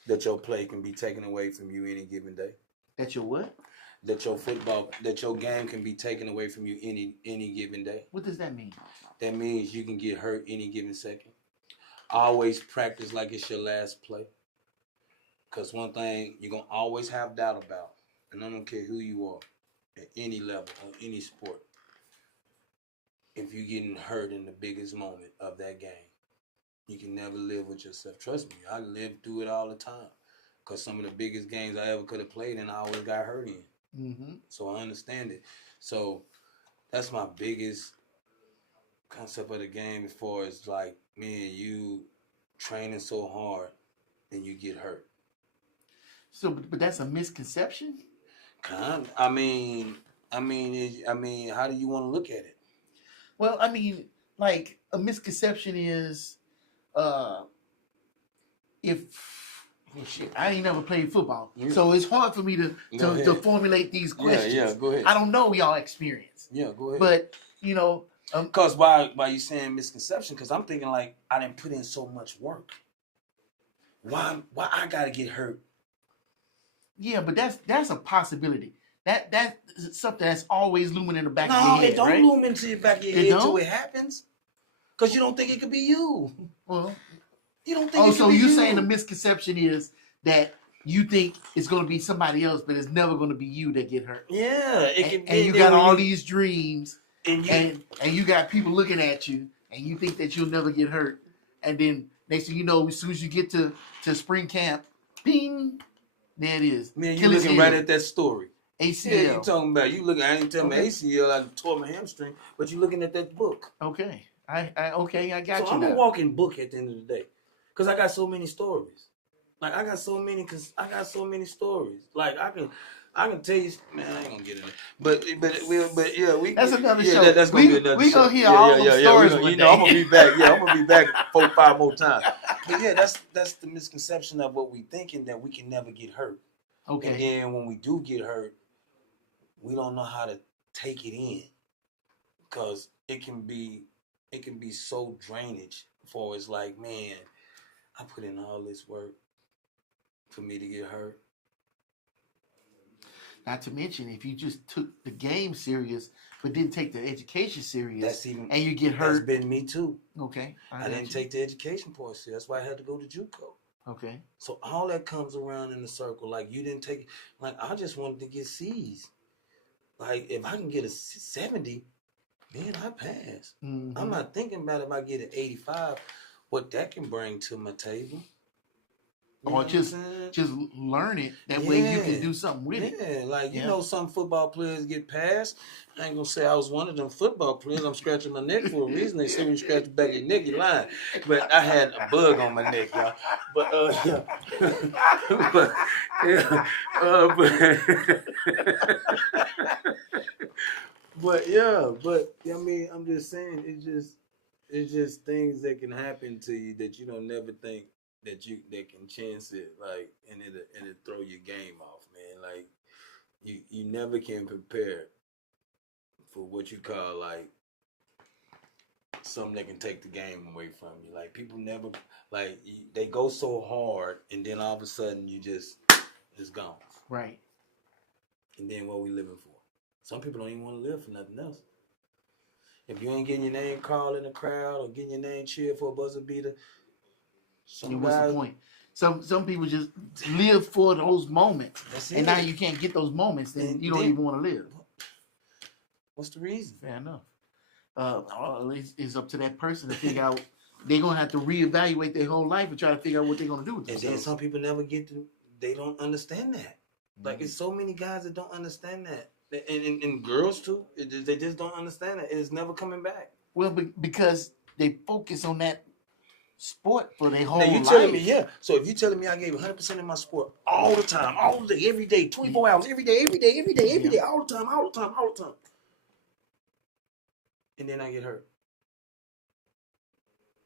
That your play can be taken away from you any given day. That your what? That your game can be taken away from you any given day. What does that mean? That means you can get hurt any given second. Always practice like it's your last play. Because one thing you're going to always have doubt about, and I don't care who you are, at any level, or any sport, if you're getting hurt in the biggest moment of that game. You can never live with yourself. Trust me, I lived through it all the time. Because some of the biggest games I ever could have played in, I always got hurt in. Mm-hmm. So I understand it. So that's my biggest concept of the game as far as like me and you training so hard and you get hurt. So, but that's a misconception. I mean, how do you want to look at it? Well, I mean, like a misconception is, uh, if well, shit, I ain't never played football, so it's hard for me to formulate these questions. Yeah, go ahead. I don't know y'all experience. Yeah, go ahead. But you know, because why you saying misconception? Because I'm thinking like I didn't put in so much work. Why I gotta get hurt? Yeah, but that's a possibility. That's something that's always looming in the back of your head. No, it don't right? loom into your back of your head until it happens. Because you don't think it could be you. Well, you don't think. Oh, so you're saying the misconception is that you think it's going to be somebody else, but it's never going to be you that get hurt. Yeah, it can be. And you got all these dreams, and you got people looking at you, and you think that you'll never get hurt, and then next thing you know, as soon as you get to spring camp, bing, there it is. Man, you looking right at that story. ACL. Yeah, you talking about you looking. I ain't telling me ACL. I tore my hamstring, but you looking at that book. Okay, I got you. So I'm a walking book at the end of the day, because I got so many stories. Like I got so many stories. Like I can tell you, man. I ain't gonna get in it, but yeah, we. That's another show. That's gonna be another show. We gonna hear all those stories. I'm gonna be back. Yeah, I'm gonna be back 4-5 more times. But yeah, that's the misconception of what we thinking, that we can never get hurt. Okay. And then when we do get hurt, we don't know how to take it in, because it can be so drainage. For it's like, man, I put in all this work for me to get hurt. Not to mention, if you just took the game serious but didn't take the education serious, and you get hurt. That's been me too. Okay. I didn't take the education part serious. That's why I had to go to JUCO. Okay. So all that comes around in a circle. Like you didn't take, like I just wanted to get C's. Like if I can get a 70, man, I pass. Mm-hmm. I'm not thinking about if I get an 85, what that can bring to my table. Or just learn it. That way you can do something with it. Yeah, like you know, some football players get passed. I ain't gonna say I was one of them football players. I'm scratching my neck for a reason. They say when you scratch the back of your neck, you're lying. But I had a bug on my neck, y'all. But I mean, I'm just saying, it's just things that can happen to you that you don't never think that can chance it, like, and it'll throw your game off, man. Like you never can prepare for what you call like something that can take the game away from you. Like people never, like they go so hard, and then all of a sudden it's gone. Right. And then what we living for? Some people don't even want to live for nothing else. If you ain't getting your name called in the crowd or getting your name cheered for a buzzer beater, what's the point? Some people just live for those moments, and now you can't get those moments, then you don't even want to live. What's the reason? Fair enough. It's up to that person to figure out. They're gonna have to reevaluate their whole life and try to figure out what they're gonna do with themselves. And then some people never get to. They don't understand that. Like it's so many guys that don't understand that, and girls too. They just don't understand it. It's never coming back. Well, because they focus on that sport for their whole life. You telling me, yeah. So if you're telling me I gave 100% in my sport all the time, all day, every day, 24 hours, every day, all the time. And then I get hurt.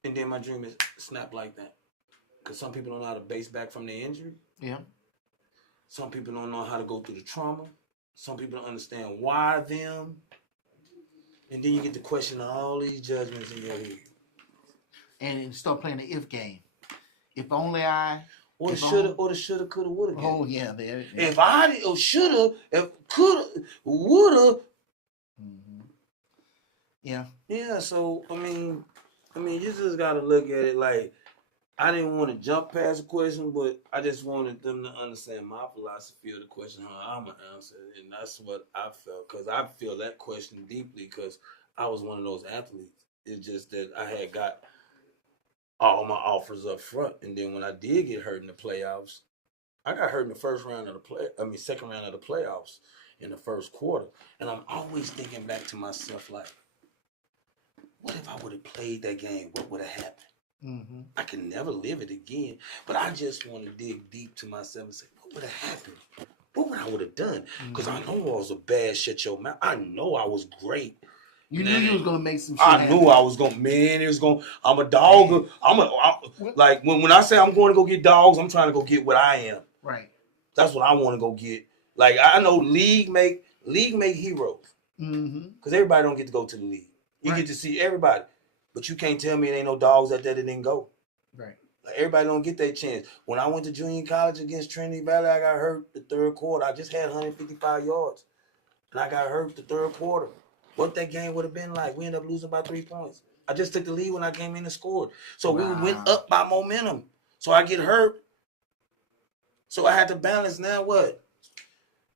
And then my dream is snapped like that. Because some people don't know how to base back from their injury. Yeah. Some people don't know how to go through the trauma. Some people don't understand why them. And then you get to question all these judgments in your head. And start playing the if game. If only I. Or the shoulda, coulda, woulda game. Oh, yeah. There. If I shoulda, if coulda, woulda. Mm-hmm. Yeah. Yeah, so, I mean, you just got to look at it like, I didn't want to jump past the question, but I just wanted them to understand my philosophy of the question, how I'm going to answer it. And that's what I felt, because I feel that question deeply, because I was one of those athletes. It's just that I had got all my offers up front. And then when I did get hurt in the playoffs, I got hurt in the second round of the playoffs in the first quarter. And I'm always thinking back to myself like, what if I would have played that game? What would have happened? Mm-hmm. I can never live it again. But I just want to dig deep to myself and say, what would have happened? What would I would have done? Because I know I was a bad shut your mouth. I know I was great. You knew you was gonna make some shit I knew I was gonna, it was gonna, I'm a dog. Like when I say I'm going to go get dogs, I'm trying to go get what I am. Right. That's what I want to go get. Like I know league make heroes. Because everybody don't get to go to the league. You get to see everybody. But you can't tell me there ain't no dogs out there that didn't go. Right. Like everybody don't get that chance. When I went to junior college against Trinity Valley, I got hurt the third quarter. I just had 155 yards. And I got hurt the third quarter. What that game would have been like? We ended up losing by 3 points. I just took the lead when I came in and scored. So we went up by momentum. So I get hurt. So I had to balance. Now what?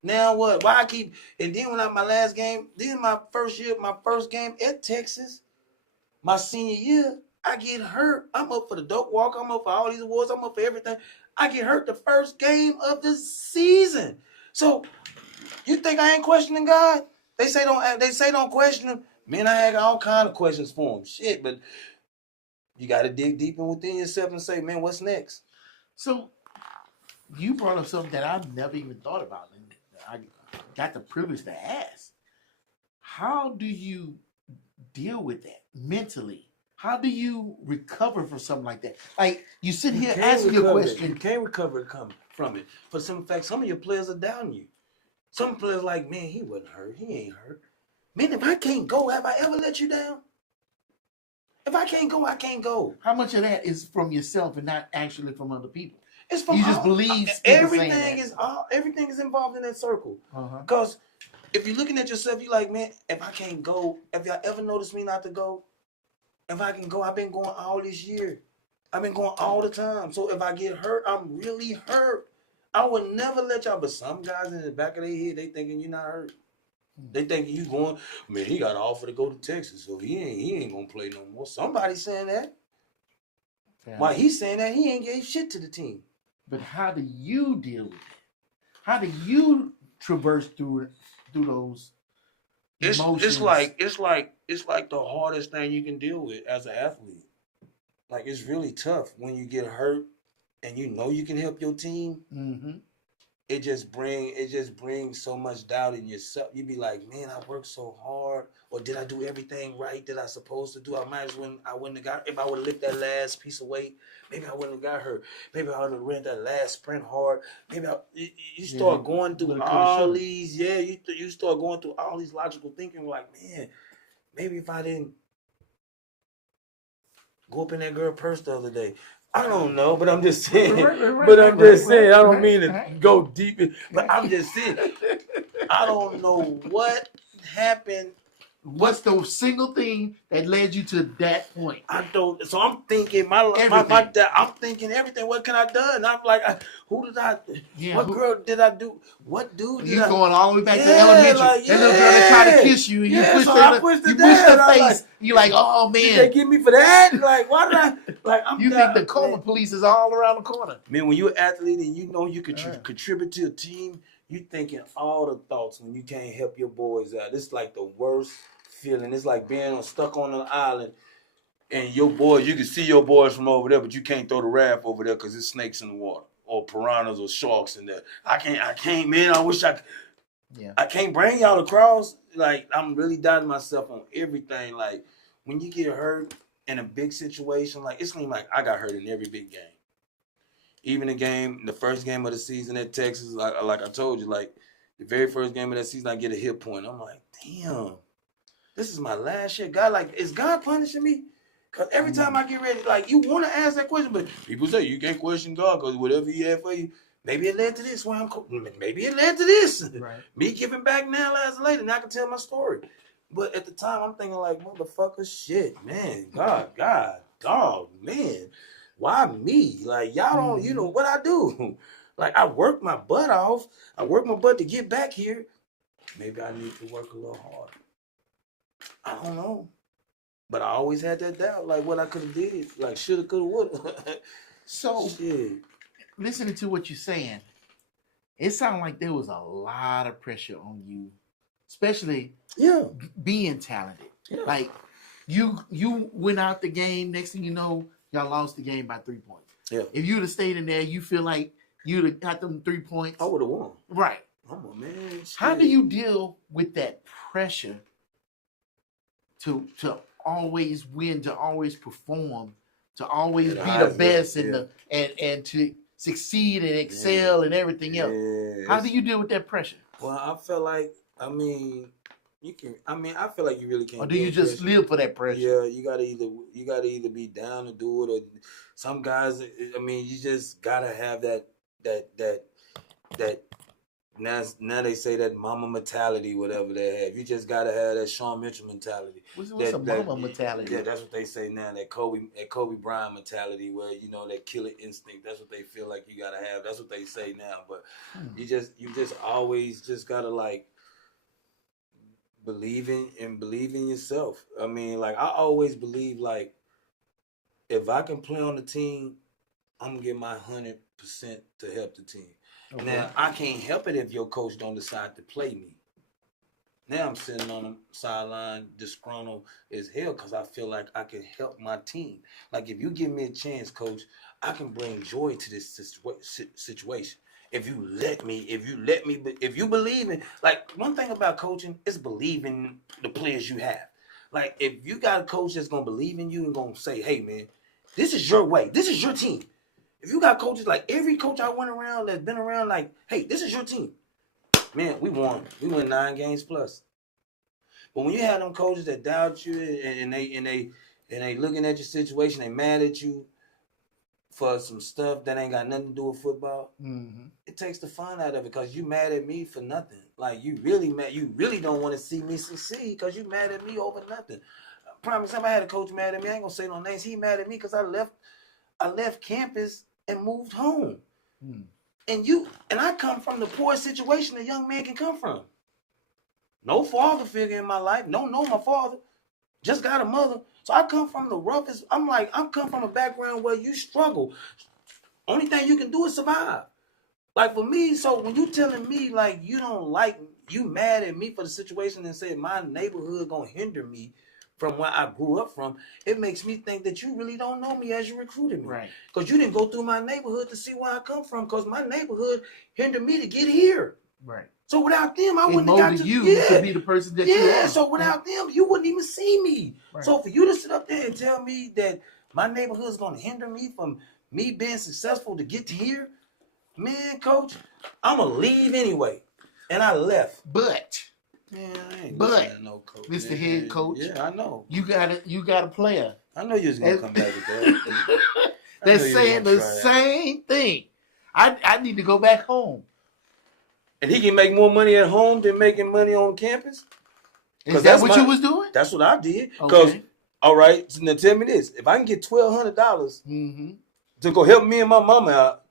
Why I keep... And then when my first game at Texas, my senior year, I get hurt. I'm up for the dope walk. I'm up for all these awards. I'm up for everything. I get hurt the first game of the season. So you think I ain't questioning God? They say don't question him. Man, I had all kind of questions for him. Shit, but you got to dig deep in within yourself and say, man, what's next? So you brought up something that I've never even thought about, and I got the privilege to ask. How do you deal with that mentally? How do you recover from something like that? Like you sit here asking your question. You can't recover from it. For some fact, some of your players are down you. Some players like, man, he wasn't hurt. He ain't hurt. Man, if I can't go, have I ever let you down? If I can't go, I can't go. How much of that is from yourself and not actually from other people? It's from you just believe everything is involved in that circle. Because if you're looking at yourself, you're like, man, if I can't go, if y'all ever notice me not to go, if I can go, I've been going all this year. I've been going all the time. So if I get hurt, I'm really hurt. I would never let y'all, but some guys in the back of their head, they thinking you're not hurt. They thinking you going, man, he got an offer to go to Texas, so he ain't gonna play no more. Somebody's saying that. Yeah. Why he's saying that, he ain't gave shit to the team. But how do you deal with it? How do you traverse through those emotions? It's like the hardest thing you can deal with as an athlete. Like it's really tough when you get hurt and you know you can help your team. Mm-hmm. It just brings so much doubt in yourself. You be like, man, I worked so hard, or did I do everything right that I supposed to do? I wouldn't have got. If I would have lifted that last piece of weight, maybe I wouldn't have got hurt. Maybe I would have ran that last sprint hard. Maybe you start going through all these. Yeah, you start going through all these logical thinking. Like, man, maybe if I didn't go up in that girl purse the other day. I don't know, but I'm just saying. I don't mean to go deep. But I'm just saying. I don't know what happened. What's the single thing that led you to that point? I don't. So I'm thinking I'm thinking everything. What can I done? I'm like, who did I? Yeah, what girl did I do? What dude did I? You going all the way back to elementary? That little girl that tried to kiss you, and you pushed her face. Like, you're like, oh man, did they get me for that? Like, why did I? Like, you think the coma police is all around the corner? Man, when you're an athlete and you know you could contribute to a team, you thinking all the thoughts when you can't help your boys out. It's like the worst feeling. It's like being stuck on an island and your boys, you can see your boys from over there, but you can't throw the raft over there because there's snakes in the water or piranhas or sharks in there. I can't, man. I wish I could. Yeah. I can't bring y'all across. Like, I'm really doubting myself on everything. Like, when you get hurt in a big situation, like, it seems like I got hurt in every big game. Even the first game of the season at Texas, like I told you, like, the very first game of that season, I get a hit point. I'm like, damn. This is my last year. God, like, is God punishing me? Because every time I get ready, like, you want to ask that question, but people say you can't question God because whatever he had for you, maybe it led to this. Maybe it led to this. Right. Me giving back now, as later, and I can tell my story. But at the time, I'm thinking like, motherfucker, shit, man, God, dog, man, why me? Like, y'all don't, you know what I do. Like, I worked my butt off. I worked my butt to get back here. Maybe I need to work a little harder. I don't know. But I always had that doubt, like what I could have did, like shoulda, coulda, woulda. So, Shit. listening to what you're saying, it sounded like there was a lot of pressure on you, especially being talented. Yeah. Like you went out the game. Next thing you know, y'all lost the game by 3 points. Yeah. If you'd have stayed in there, you feel like you'd have got them 3 points. I would have won. Right. I'm a man. Shit. How do you deal with that pressure to always win, to always perform, to always be the best, and to succeed and excel and everything else? How do you deal with that pressure? Well, I feel like, I feel like you really can't. Or do you just live for that pressure? Yeah, you gotta either be down to do it, or some guys. I mean, you just gotta have that. Now they say that mama mentality, whatever they have. You just gotta have that Shawn Mitchell mentality. What's a mama mentality? Yeah, that's what they say now. That Kobe Bryant mentality, where that killer instinct. That's what they feel like you gotta have. That's what they say now. But you just always just gotta like believe in yourself. I mean, like I always believe like if I can play on the team, I'm gonna give my 100% to help the team. Okay. Now, I can't help it if your coach don't decide to play me. Now I'm sitting on the sideline disgruntled as hell because I feel like I can help my team. Like, if you give me a chance, coach, I can bring joy to this situation. If you believe in, like, one thing about coaching is believing the players you have. Like, if you got a coach that's going to believe in you and going to say, hey, man, this is your way. This is your team. If you got coaches, like every coach I went around that's been around, like, hey, this is your team. Man, we won. We won 9 games plus. But when you have them coaches that doubt you and they looking at your situation, they mad at you for some stuff that ain't got nothing to do with football, it takes the fun out of it because you mad at me for nothing. Like, you really mad. You really don't want to see me succeed because you mad at me over nothing. Prime example, I had a coach mad at me. I ain't gonna say no names. He mad at me because I left campus and moved home. And I come from the poorest situation a young man can come from. No father figure in my life. Don't know my father. Just got a mother. So I come from the roughest. I come from a background where you struggle. Only thing you can do is survive. Like, for me, so when you telling me like you mad at me for the situation and say my neighborhood gonna hinder me from where I grew up from, it makes me think that you really don't know me as you recruited me. Right. Because you didn't go through my neighborhood to see where I come from, because my neighborhood hindered me to get here. Right. So without them, I wouldn't have got to be the person that you are. So without them, you wouldn't even see me. Right. So for you to sit up there and tell me that my neighborhood is going to hinder me from me being successful to get to here, man, coach, I'm going to leave anyway. And I left. But no coach, Mr. Head Coach, yeah, I know. You got a player. I know you was gonna come back with that. That's saying the same thing. I need to go back home. And he can make more money at home than making money on campus? Is that what you was doing? That's what I did. Because, all right, so now tell me this. If I can get $1,200 to go help me and my mama out.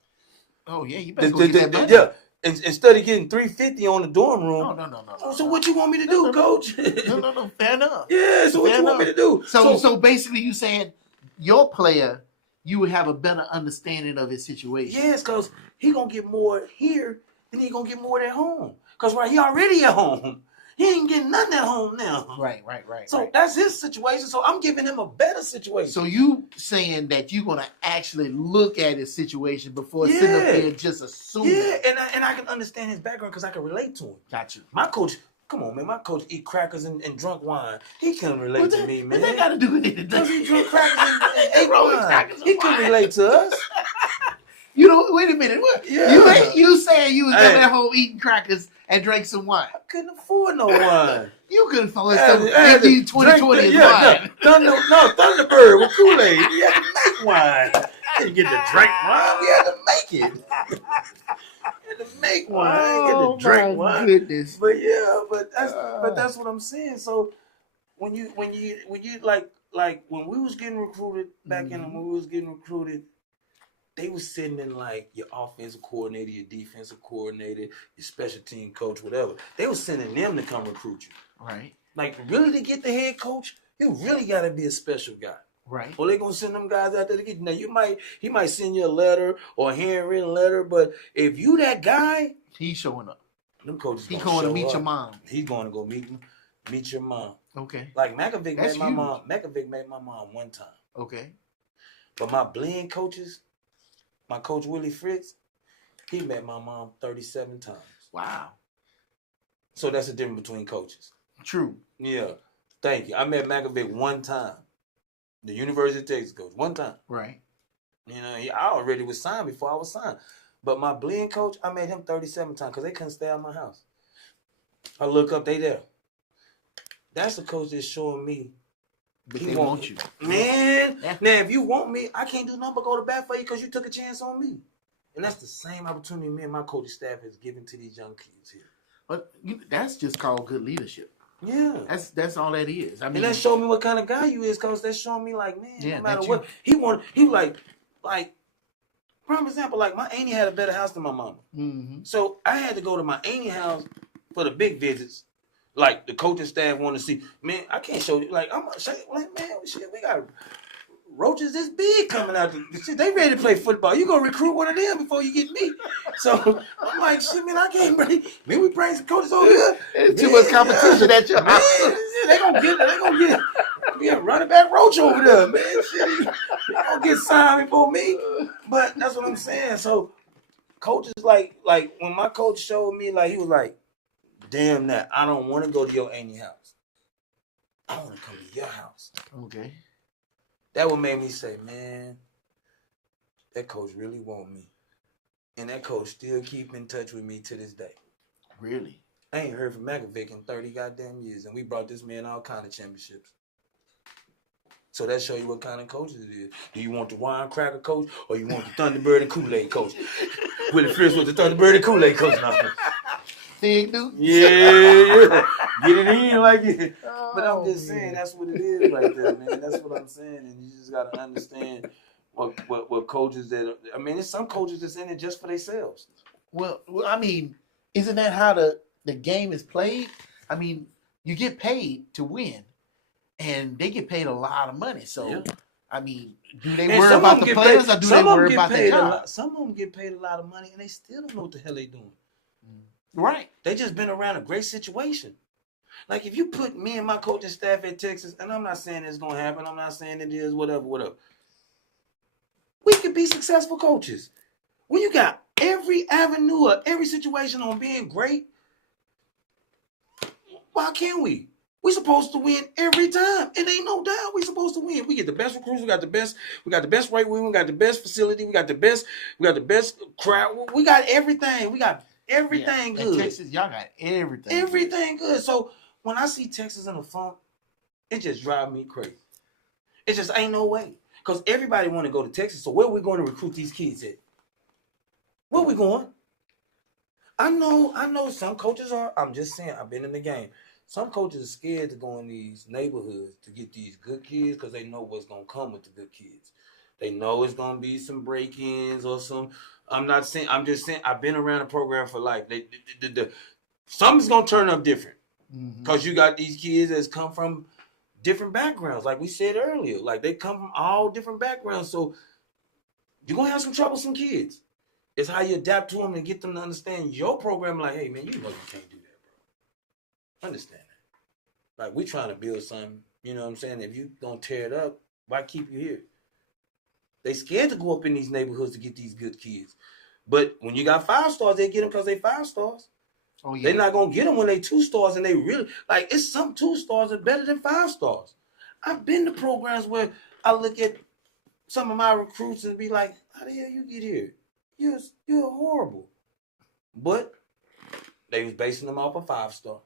Oh, yeah, you better go get that money. Yeah. Instead of getting $350 on the dorm room. No. So what you want me to do, Coach? No. Fair enough. Yeah. So what you want me to do? So basically, you saying your player, you would have a better understanding of his situation. Yes, because he gonna get more here than he gonna get more at home. Because he already at home. He ain't getting nothing at home now. Right. So that's his situation. So I'm giving him a better situation. So you saying that you're going to actually look at his situation before sitting up there and just assuming. Yeah, and I can understand his background because I can relate to him. Got you. My coach, come on, man. My coach eat crackers and drunk wine. He can relate to me, man. What they got to do with it? Does he drink crackers and ate wine? He can relate to us. You know, wait a minute. What? Yeah. You saying you was at home eating crackers and drank some wine? I couldn't afford no wine. You couldn't afford some 2020 wine. Thunderbird with Kool-Aid. You had to make wine. You didn't get to drink wine. You had to make it. You had to make wine. You didn't get to drink wine. Goodness. But that's what I'm saying. So when you like when we was getting recruited back in when we was getting recruited. They was sitting in like your offensive coordinator, your defensive coordinator, your special team coach, whatever. They was sending them to come recruit you. Right. Like, really to get the head coach, You really got to be a special guy. Right. Or they gonna send them guys out there to get you. Now he might send you a letter or a handwritten letter, but if you that guy, he's showing up. Them coaches He gonna going show to meet up. your mom. He's going to go meet your mom. Okay. Like Makovic That's met my huge. mom. Makovic met my mom one time. Okay. But my blend coaches, my coach Willie Fritz, he met my mom 37 times. Wow. So that's the difference between coaches. True. Yeah. Thank you. I met Makovic one time. The University of Texas coach. One time. Right. You know, I already was signed before I was signed. But my blend coach, I met him 37 times because they couldn't stay out of my house. I look up, they there. That's the coach that's showing me. But they want you. Man, now if you want me, I can't do nothing but go to bat for you because you took a chance on me. And that's the same opportunity me and my coaching staff has given to these young kids here. But that's just called good leadership. Yeah. That's all that is. I mean, and that showed me what kind of guy you is, because that's showing me like, man, yeah, no matter what. He was like, prime example, like my auntie had a better house than my mama. Mm-hmm. So I had to go to my auntie house for the big visits. Like the coaching staff want to see, man, I can't show you. Like, I'm like, man, shit, we got roaches this big coming out. Shit, they ready to play football. You gonna recruit one of them before you get me. So I'm like, shit, man, I can't bring. Man, we bring some coaches over here. There's too much competition at your house. They gonna get running back roach over there, man. Shit, they gonna get signed before me. But that's what I'm saying. So coaches like when my coach showed me, like he was like, damn that, I don't want to go to your auntie house. I want to come to your house. Okay. That would make me say, man, that coach really want me. And that coach still keep in touch with me to this day. Really? I ain't heard from Makovic in 30 goddamn years. And we brought this man all kind of championships. So that show you what kind of coaches it is. Do you want the wine cracker coach or you want the Thunderbird and Kool-Aid coach? Willie Fritz was the Thunderbird and Kool-Aid coach now. See, dude? Yeah. Get it in like it. But I'm just saying, that's what it is right there, man. That's what I'm saying. And you just got to understand what coaches that, I mean, there's some coaches that's in it just for themselves. Well, I mean, isn't that how the game is played? I mean, you get paid to win, and they get paid a lot of money. So, yeah. I mean, do they worry about the players or do they worry about their job? Some of them get paid a lot of money, and they still don't know what the hell they doing. Right. They just been around a great situation. Like, if you put me and my coaching staff at Texas, and I'm not saying it's going to happen. I'm not saying it is, whatever. We could be successful coaches. When you got every avenue or every situation on being great, why can't we? We supposed to win every time. It ain't no doubt we supposed to win. We get the best recruits. We got the best right wing. We got the best facility. We got the best crowd. We got everything. We got everything good. In Texas, y'all got everything. Everything good. So when I see Texas in a funk, it just drives me crazy. It just ain't no way. Because everybody want to go to Texas. So where are we going to recruit these kids at? Where are we going? I know some coaches are. I'm just saying, I've been in the game. Some coaches are scared to go in these neighborhoods to get these good kids because they know what's going to come with the good kids. They know it's going to be some break-ins or some. I'm just saying, I've been around the program for life. Something's going to turn up different because you got these kids that's come from different backgrounds. Like we said earlier, like they come from all different backgrounds. So you're going to have some troublesome kids. It's how you adapt to them and get them to understand your program. Like, hey, man, you know you can't do that, bro. Understand that. Like, we're trying to build something, you know what I'm saying? If you don't tear it up, why keep you here? They scared to go up in these neighborhoods to get these good kids. But when you got 5 stars, they get them because they 5 stars. Oh, yeah. They're not going to get them when they 2 stars and they really, like, it's some 2 stars are better than 5 stars. I've been to programs where I look at some of my recruits and be like, how the hell you get here? You're horrible. But they was basing them off a 5-star.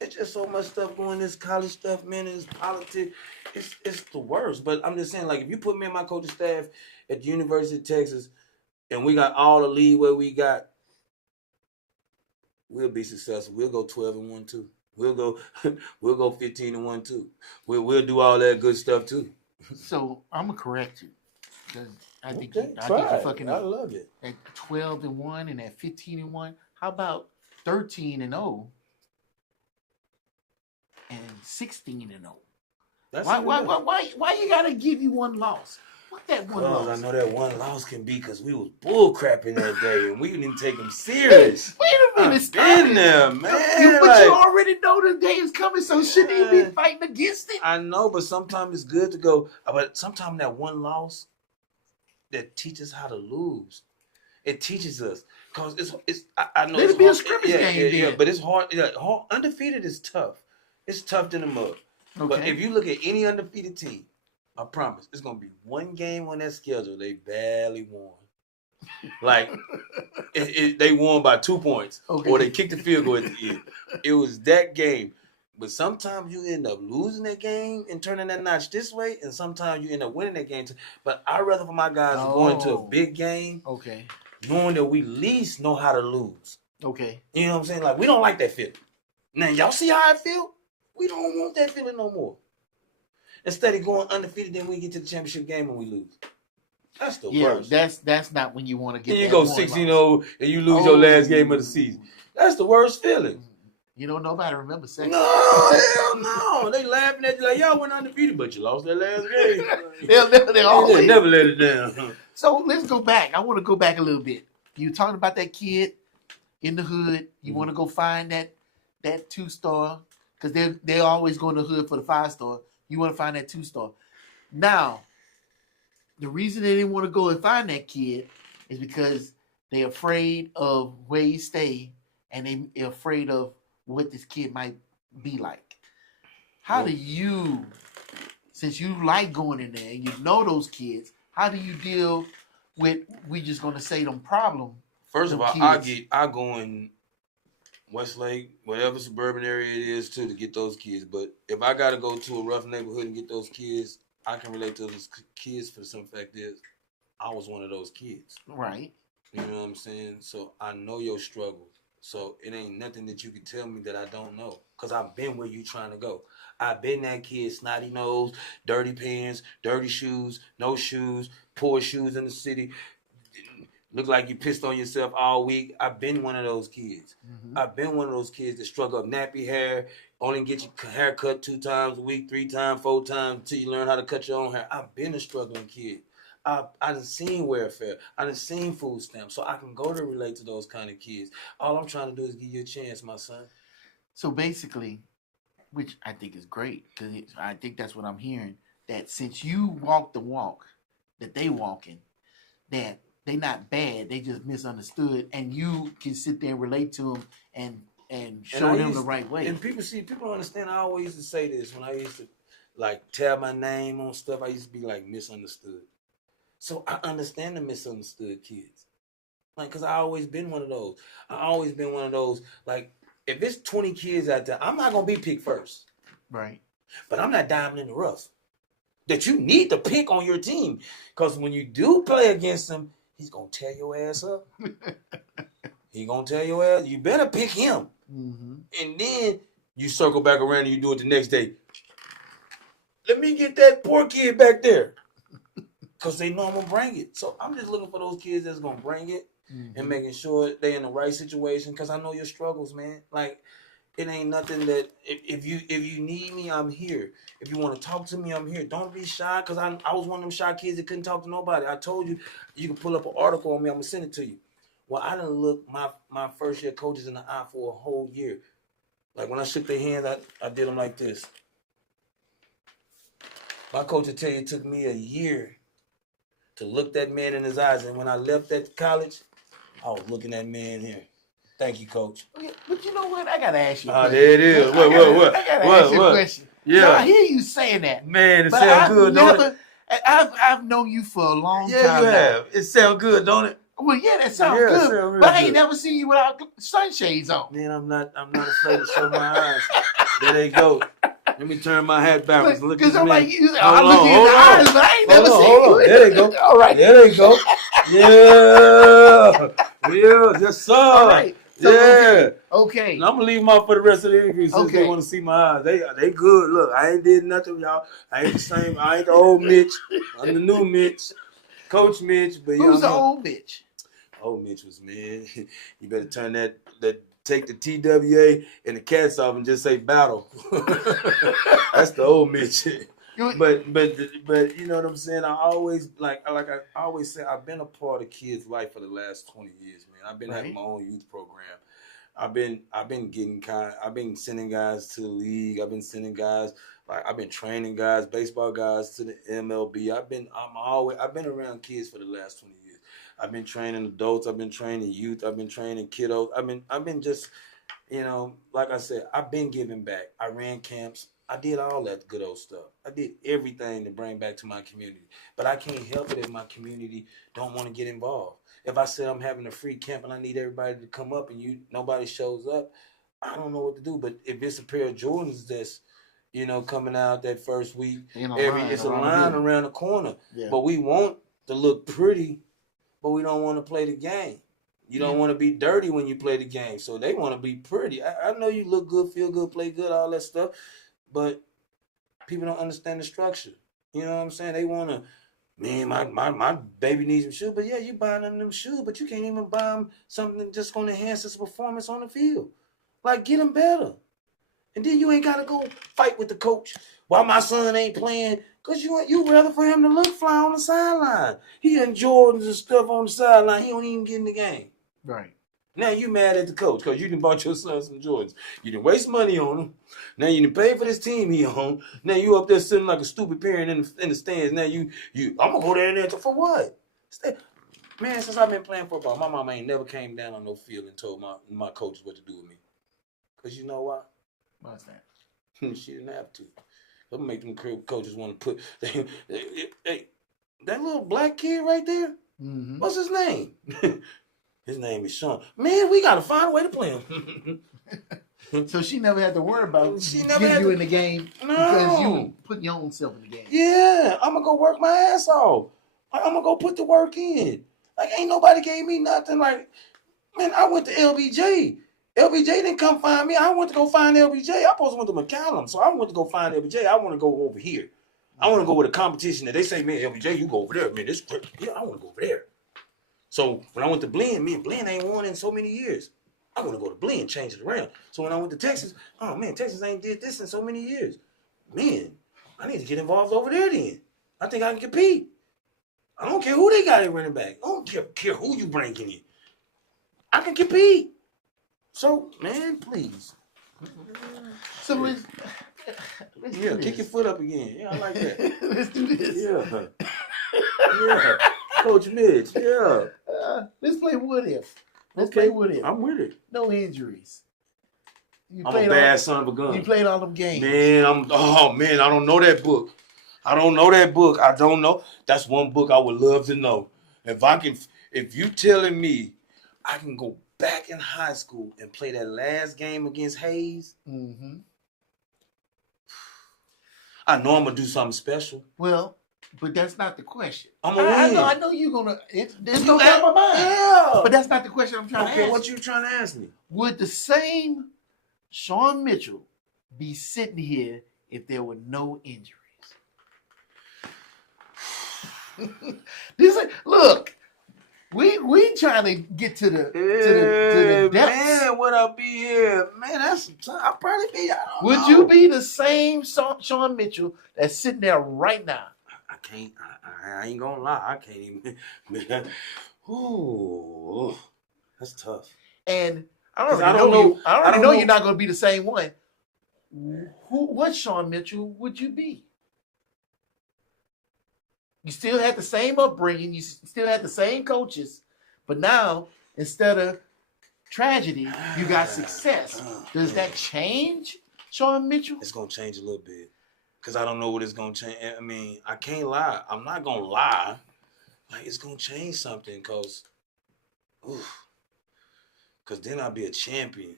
It's just so much stuff going, this college stuff, man, and this politics. It's the worst. But I'm just saying, like, if you put me and my coaching staff at the University of Texas and we got all the leeway we got, we'll be successful. We'll go 12-1 too. We'll go 15-1 too. We'll do all that good stuff too. So I'm gonna correct you. I think you're fucking I love it. At 12-1 and at 15-1. How about 13-0 and 16-0? That's Why you gotta give you one loss? What that one Cause loss? I know that one loss can be because we was bull crapping that day and we didn't take him serious. Wait a minute, I've stop been it. there, man. You already know the day is coming, so shouldn't you be fighting against it? I know, but sometimes it's good to go. But sometimes that one loss that teaches how to lose. It teaches us because I know Let it's it be a hard. scrimmage game, Yeah, then. but it's hard. Yeah, undefeated is tough. It's tough than the mug. Okay. But if you look at any undefeated team, I promise it's gonna be one game on that schedule they barely won. Like they won by 2 points, or they kicked the field goal at the end. It was that game. But sometimes you end up losing that game and turning that notch this way, and sometimes you end up winning that game. But I'd rather for my guys going to a big game, knowing that we at least know how to lose. Okay. You know what I'm saying? Like, we don't like that feeling. Now, y'all see how I feel? We don't want that feeling no more. Instead of going undefeated, then we get to the championship game and we lose. That's the worst. That's not when you want to get. Then you go 16-0 and you lose your last game of the season. That's the worst feeling. You know, nobody remembers second. No, hell no. They laughing at you like, y'all went undefeated, but you lost that last game. They'll never let it down. So let's go back. I want to go back a little bit. You talking about that kid in the hood. You want to go find that 2-star because they're always going to the hood for the 5-star. You want to find that 2-star. Now, the reason they didn't want to go and find that kid is because they're afraid of where he stay and they're afraid of what this kid might be like. How do you, since you like going in there and you know those kids, how do you deal with, we just going to say them problem? First of all, I go in Westlake, whatever suburban area it is too, to get those kids. But if I got to go to a rough neighborhood and get those kids, I can relate to those kids for the simple fact is I was one of those kids. Right. You know what I'm saying? So I know your struggle. So it ain't nothing that you can tell me that I don't know. Because I've been where you trying to go. I've been that kid, snotty nose, dirty pants, dirty shoes, no shoes, poor shoes in the city. Look like you pissed on yourself all week. I've been one of those kids. Mm-hmm. I've been one of those kids that struggle up nappy hair, only get your hair cut 2 times a week, 3 times, 4 times until you learn how to cut your own hair. I've been a struggling kid. I done seen welfare. I done seen food stamps. So I can go to relate to those kind of kids. All I'm trying to do is give you a chance, my son. So basically, which I think is great, because I think that's what I'm hearing, that since you walk the walk that they walking, that they not bad, they just misunderstood, and you can sit there and relate to them and show them the right way. And people don't understand. I always used to say this when I used to like tell my name on stuff. I used to be like misunderstood. So I understand the misunderstood kids. Like, because I always been one of those. I always been one of those, like, if it's 20 kids out there, I'm not going to be picked first. Right. But I'm not diving in the rough. That you need to pick on your team. Because when you do play against him, he's going to tear your ass up. He going to tear your ass. You better pick him. Mm-hmm. And then you circle back around and you do it the next day. Let me get that poor kid back there. Because they know I'm going to bring it. So I'm just looking for those kids that's going to bring it and making sure they in the right situation. Because I know your struggles, man. Like, it ain't nothing that, if you need me, I'm here. If you want to talk to me, I'm here. Don't be shy, because I was one of them shy kids that couldn't talk to nobody. I told you, you can pull up an article on me. I'm going to send it to you. Well, I didn't look my first year coaches in the eye for a whole year. Like, when I shook their hands, I did them like this. My coach will tell you it took me a year to look that man in his eyes. And when I left that college, I was looking that man here. Thank you, Coach. But you know what? I got to ask you a question. There it is. What? I got to ask you a question. Yeah. So I hear you saying that. Man, it sounds good, don't it? I've known you for a long time. Yeah, you have. It sounds good, don't it? Well, yeah, that sounds good. But I ain't never seen you without sunshades on. Man, I'm not afraid to show my eyes. There they go. Let me turn my hat backwards. Look at this man. Like, I'm looking in the eyes, but I ain't never seen you. There they go. All right. There they go. Yeah. Yeah, yes, sir. All right. So, yeah. Okay. And I'm gonna leave them out for the rest of the interview since they want to see my eyes. They good. Look, I ain't did nothing, y'all. I ain't the same. I ain't the old Mitch. I'm the new Mitch, Coach Mitch. But who's the old Mitch? Old Mitch was, man. You better turn that take the TWA and the cats off and just say battle. That's the old Mitch. but you know what I'm saying. I always I always say I've been a part of kids' life for the last 20 years, man. I've been having my own youth program. I've been I've been sending guys to the league. I've been sending guys I've been training guys, baseball guys to the MLB. I've been around kids for the last 20 years. I've been training adults. I've been training youth. I've been training kiddos. I've been just like I said, I've been giving back. I ran camps. I did all that good old stuff. I did everything to bring back to my community. But I can't help it if my community don't want to get involved. If I said I'm having a free camp and I need everybody to come up and nobody shows up, I don't know what to do. But if it's a pair of Jordans that's, coming out that first week, it's a line around the corner. Yeah. But we want to look pretty, but we don't want to play the game. You don't want to be dirty when you play the game. So they want to be pretty. I know you look good, feel good, play good, all that stuff. But people don't understand the structure. You know what I'm saying? They want to, man, my baby needs some shoes. But yeah, you buying them shoes, but you can't even buy them something that's just going to enhance his performance on the field. Like, get him better. And then you ain't got to go fight with the coach while my son ain't playing. Because you rather for him to look fly on the sideline. He in Jordans and stuff on the sideline. He don't even get in the game. Right. Now you mad at the coach because you done bought your son some Jordans. You done waste money on him. Now you done pay for this team he on. Now you up there sitting like a stupid parent in the stands. Now you I'm going to go there and there for what? Man, since I've been playing football, my mama ain't never came down on no field and told my coaches what to do with me. Because you know why? Why's that? She didn't have to. That'll make them coaches want to put... Hey, that little black kid right there, what's his name? His name is Shin. Man, we got to find a way to play him. So she never had to worry about getting you in the game because you put your own self in the game. Yeah, I'm going to go work my ass off. I'm going to go put the work in. Like, ain't nobody gave me nothing. Like, man, I went to LBJ. LBJ didn't come find me. I went to go find LBJ. I supposed to went to McCallum, so I went to go find LBJ. I want to go over here. I want to go with a competition that they say, man, LBJ, you go over there. Man, this yeah, I want to go over there. So when I went to Blinn, man, Blinn ain't won in so many years. I want to go to Blinn, change it around. So when I went to Texas, oh man, Texas ain't did this in so many years. Man, I need to get involved over there then. I think I can compete. I don't care who they got at running back. I don't care who you bring in. I can compete. So, man, please. So let's kick your foot up again. Yeah, I like that. Let's do this. Yeah. Yeah. Coach Mitch, yeah. Let's play what if. Let's play what if. I'm with it. No injuries. I'm a bad son of a gun. You played all them games. Man, I don't know that book. I don't know. That's one book I would love to know. If you telling me I can go back in high school and play that last game against Hayes, I know I'm gonna do something special. Well, but that's not the question. I'm gonna win. I know you're gonna. There's no doubt in my mind. Yeah, but that's not the question I'm trying to ask. Okay, what you trying to ask me? Would the same Sean Mitchell be sitting here if there were no injuries? Look. We trying to get to the depths. Man, would I be here? Man, I'll probably be. Would you be the same Sean Mitchell that's sitting there right now? I can't. I ain't gonna lie. I can't even. Man. Ooh, that's tough. And I already know you're not gonna be the same one. What Sean Mitchell would you be? You still had the same upbringing. You still had the same coaches. But now, instead of tragedy, you got success. Does that change, Sean Mitchell? It's going to change a little bit. Because I don't know what it's going to change. I mean, I can't lie. I'm not going to lie. Like, it's going to change something because then I'll be a champion.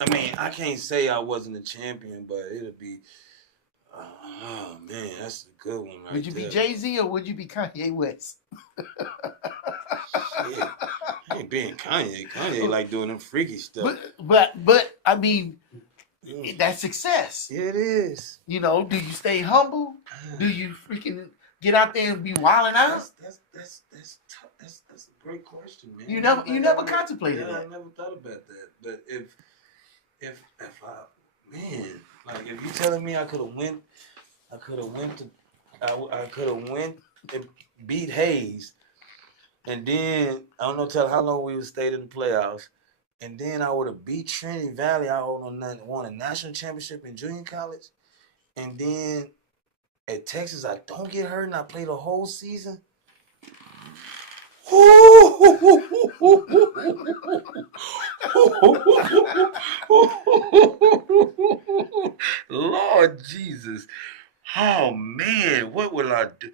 I mean, I can't say I wasn't a champion, but it'll be... Oh man, that's a good one. Right would you be Jay-Z or would you be Kanye West? Shit. I ain't being Kanye. Kanye like doing them freaky stuff. But I mean, that's success. Yeah, it is. You know, do you stay humble? Do you freaking get out there and be wilding out? That's tough. That's a great question, man. You never contemplated that. I never thought about that. But if I, man. Like if you telling me I could have went I could have went and beat Hayes, and then I don't know tell how long we would stayed in the playoffs, and then I would have beat Trinity Valley. I won a national championship in junior college, and then at Texas I don't get hurt and I play the whole season. Lord Jesus. Oh man, what will I do?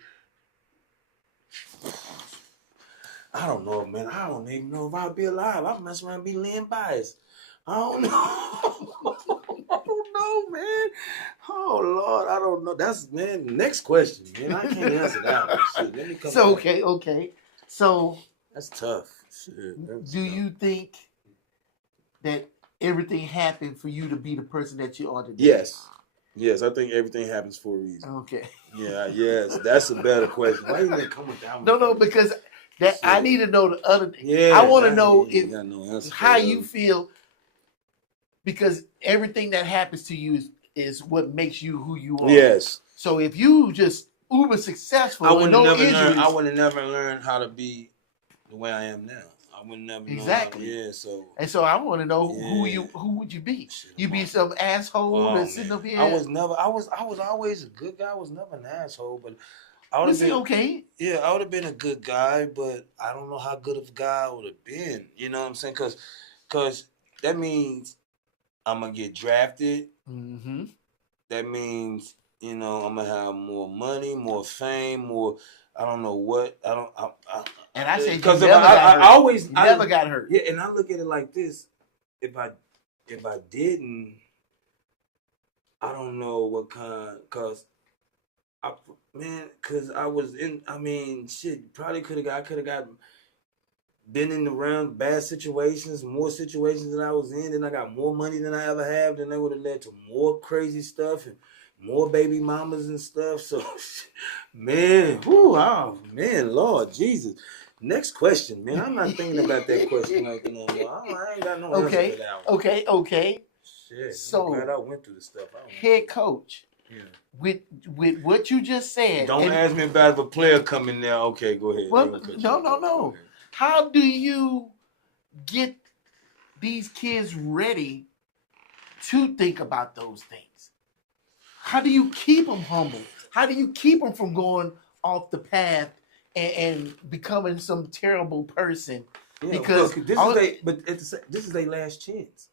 I don't know, man. I don't even know if I'll be alive. I mess around and be laying biased. I don't know. I don't know, man. Oh Lord, I don't know. That's man. Next question, man. I can't answer that one. Shit, let me come. So back. okay. So that's tough. Shit, do tough. you think that everything happened for you to be the person that you are today? Yes. Yes, I think everything happens for a reason. Okay. Yeah, yes. That's a better question. Why you gonna come with that one? No, because that I need to know the other thing. Yeah, I want to know how you that. feel, because everything that happens to you is what makes you who you are. Yes. So if you just uber successful, I would no never injuries, learn. I would have never learned how to be the way I am now. I would never exactly. Know how, yeah, so and so I want to know who would you be? Shit, you be some asshole that's sitting up here. I was always a good guy. I was never an asshole, but I would have been okay. Yeah, I would have been a good guy, but I don't know how good of a guy I would have been. You know what I'm saying? Cause that means I'm gonna get drafted. Mm-hmm. That means I'm gonna have more money, more fame, more. I don't know what. And I say because I always never got hurt. Yeah, and I look at it like this: if I didn't, I don't know what kind. Cause I was in. I mean, shit. Probably I could have got been in around bad situations, more situations than I was in. Then I got more money than I ever have. Then that would have led to more crazy stuff and more baby mamas and stuff. So, man, Lord Jesus. Next question, man. I'm not thinking about that question like no more. I ain't got no answer for that one. Okay. Shit, so, I'm glad I went through the stuff. Head coach. Yeah. With what you just said. Don't ask me about if a player coming there. Okay, go ahead. Well, no. How do you get these kids ready to think about those things? How do you keep them humble? How do you keep them from going off the path and becoming some terrible person? Yeah, because look, this is their last chance.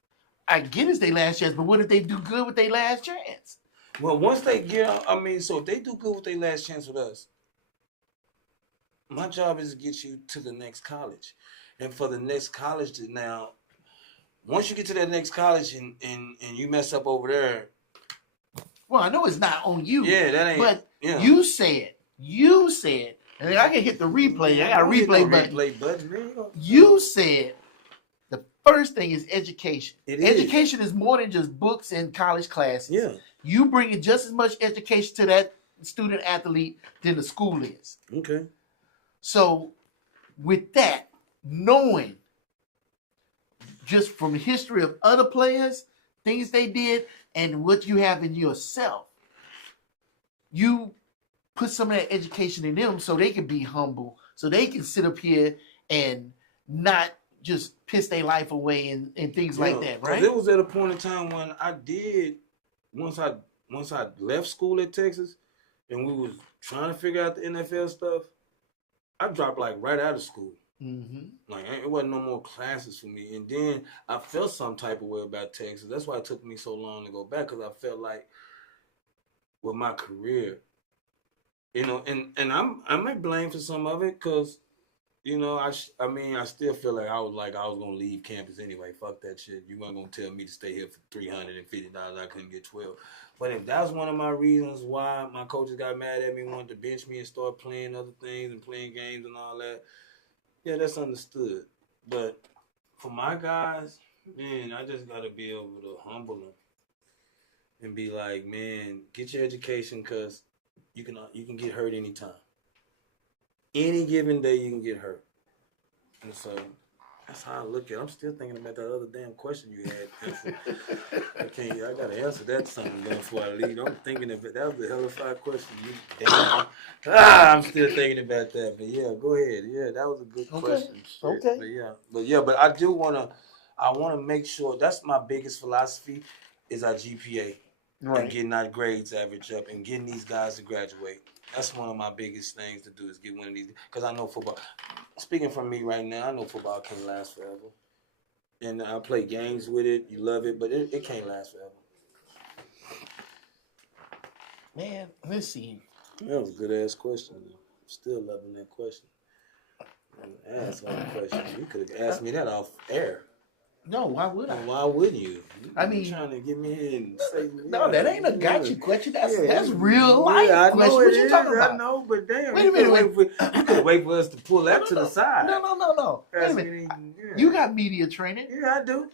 I get it's their last chance, but what if they do good with their last chance? Well, once they get, so if they do good with their last chance with us, my job is to get you to the next college. And for the next college to now, once you get to that next college and you mess up over there. Well, I know it's not on you. Yeah, that ain't. But you said, and I can hit the replay. I got a replay button. You said the first thing is education. Education is more than just books and college classes. Yeah. You bring just as much education to that student athlete than the school is. Okay. So with that, knowing just from the history of other players, things they did, and what you have in yourself, you put some of that education in them so they can be humble, so they can sit up here and not just piss their life away and things like that, right? It was at a point in time when I did, once I left school at Texas and we was trying to figure out the NFL stuff, I dropped like right out of school. Mm-hmm. Like it wasn't no more classes for me. And then I felt some type of way about Texas. That's why it took me so long to go back, because I felt like with my career, and I might blame for some of it, because I still feel like I was gonna leave campus anyway. Fuck that shit. You weren't gonna tell me to stay here for $350. I couldn't get 12. But if that's one of my reasons why my coaches got mad at me, wanted to bench me and start playing other things and playing games and all that, yeah, that's understood. But for my guys, man, I just gotta be able to humble them and be like, man, get your education, because you can get hurt anytime. Any given day you can get hurt. And so That's how I look at it. I'm still thinking about that other damn question you had. I gotta answer that something before I leave. I'm thinking of it. That was a hellified question. I'm still thinking about that. But yeah, go ahead. Yeah, that was a good question. Shit. Okay. But I wanna make sure that's my biggest philosophy is our GPA and getting our grades average up and getting these guys to graduate. That's one of my biggest things to do is get one of these because I know football. Speaking from me right now, I know football can't last forever. And I play games with it. You love it, but it can't last forever. Man, let's see. That was a good ass question. I'm still loving that question. Ask all the question. You could have asked me that off air. No, why would I? Why wouldn't you? I mean, trying to get me here and say no, that ain't a gotcha question. That's real life question. What you talking about? I know, but damn. Wait a minute. You could wait for us to pull that to the side. No. Wait a minute. You got media training. Yeah, I do.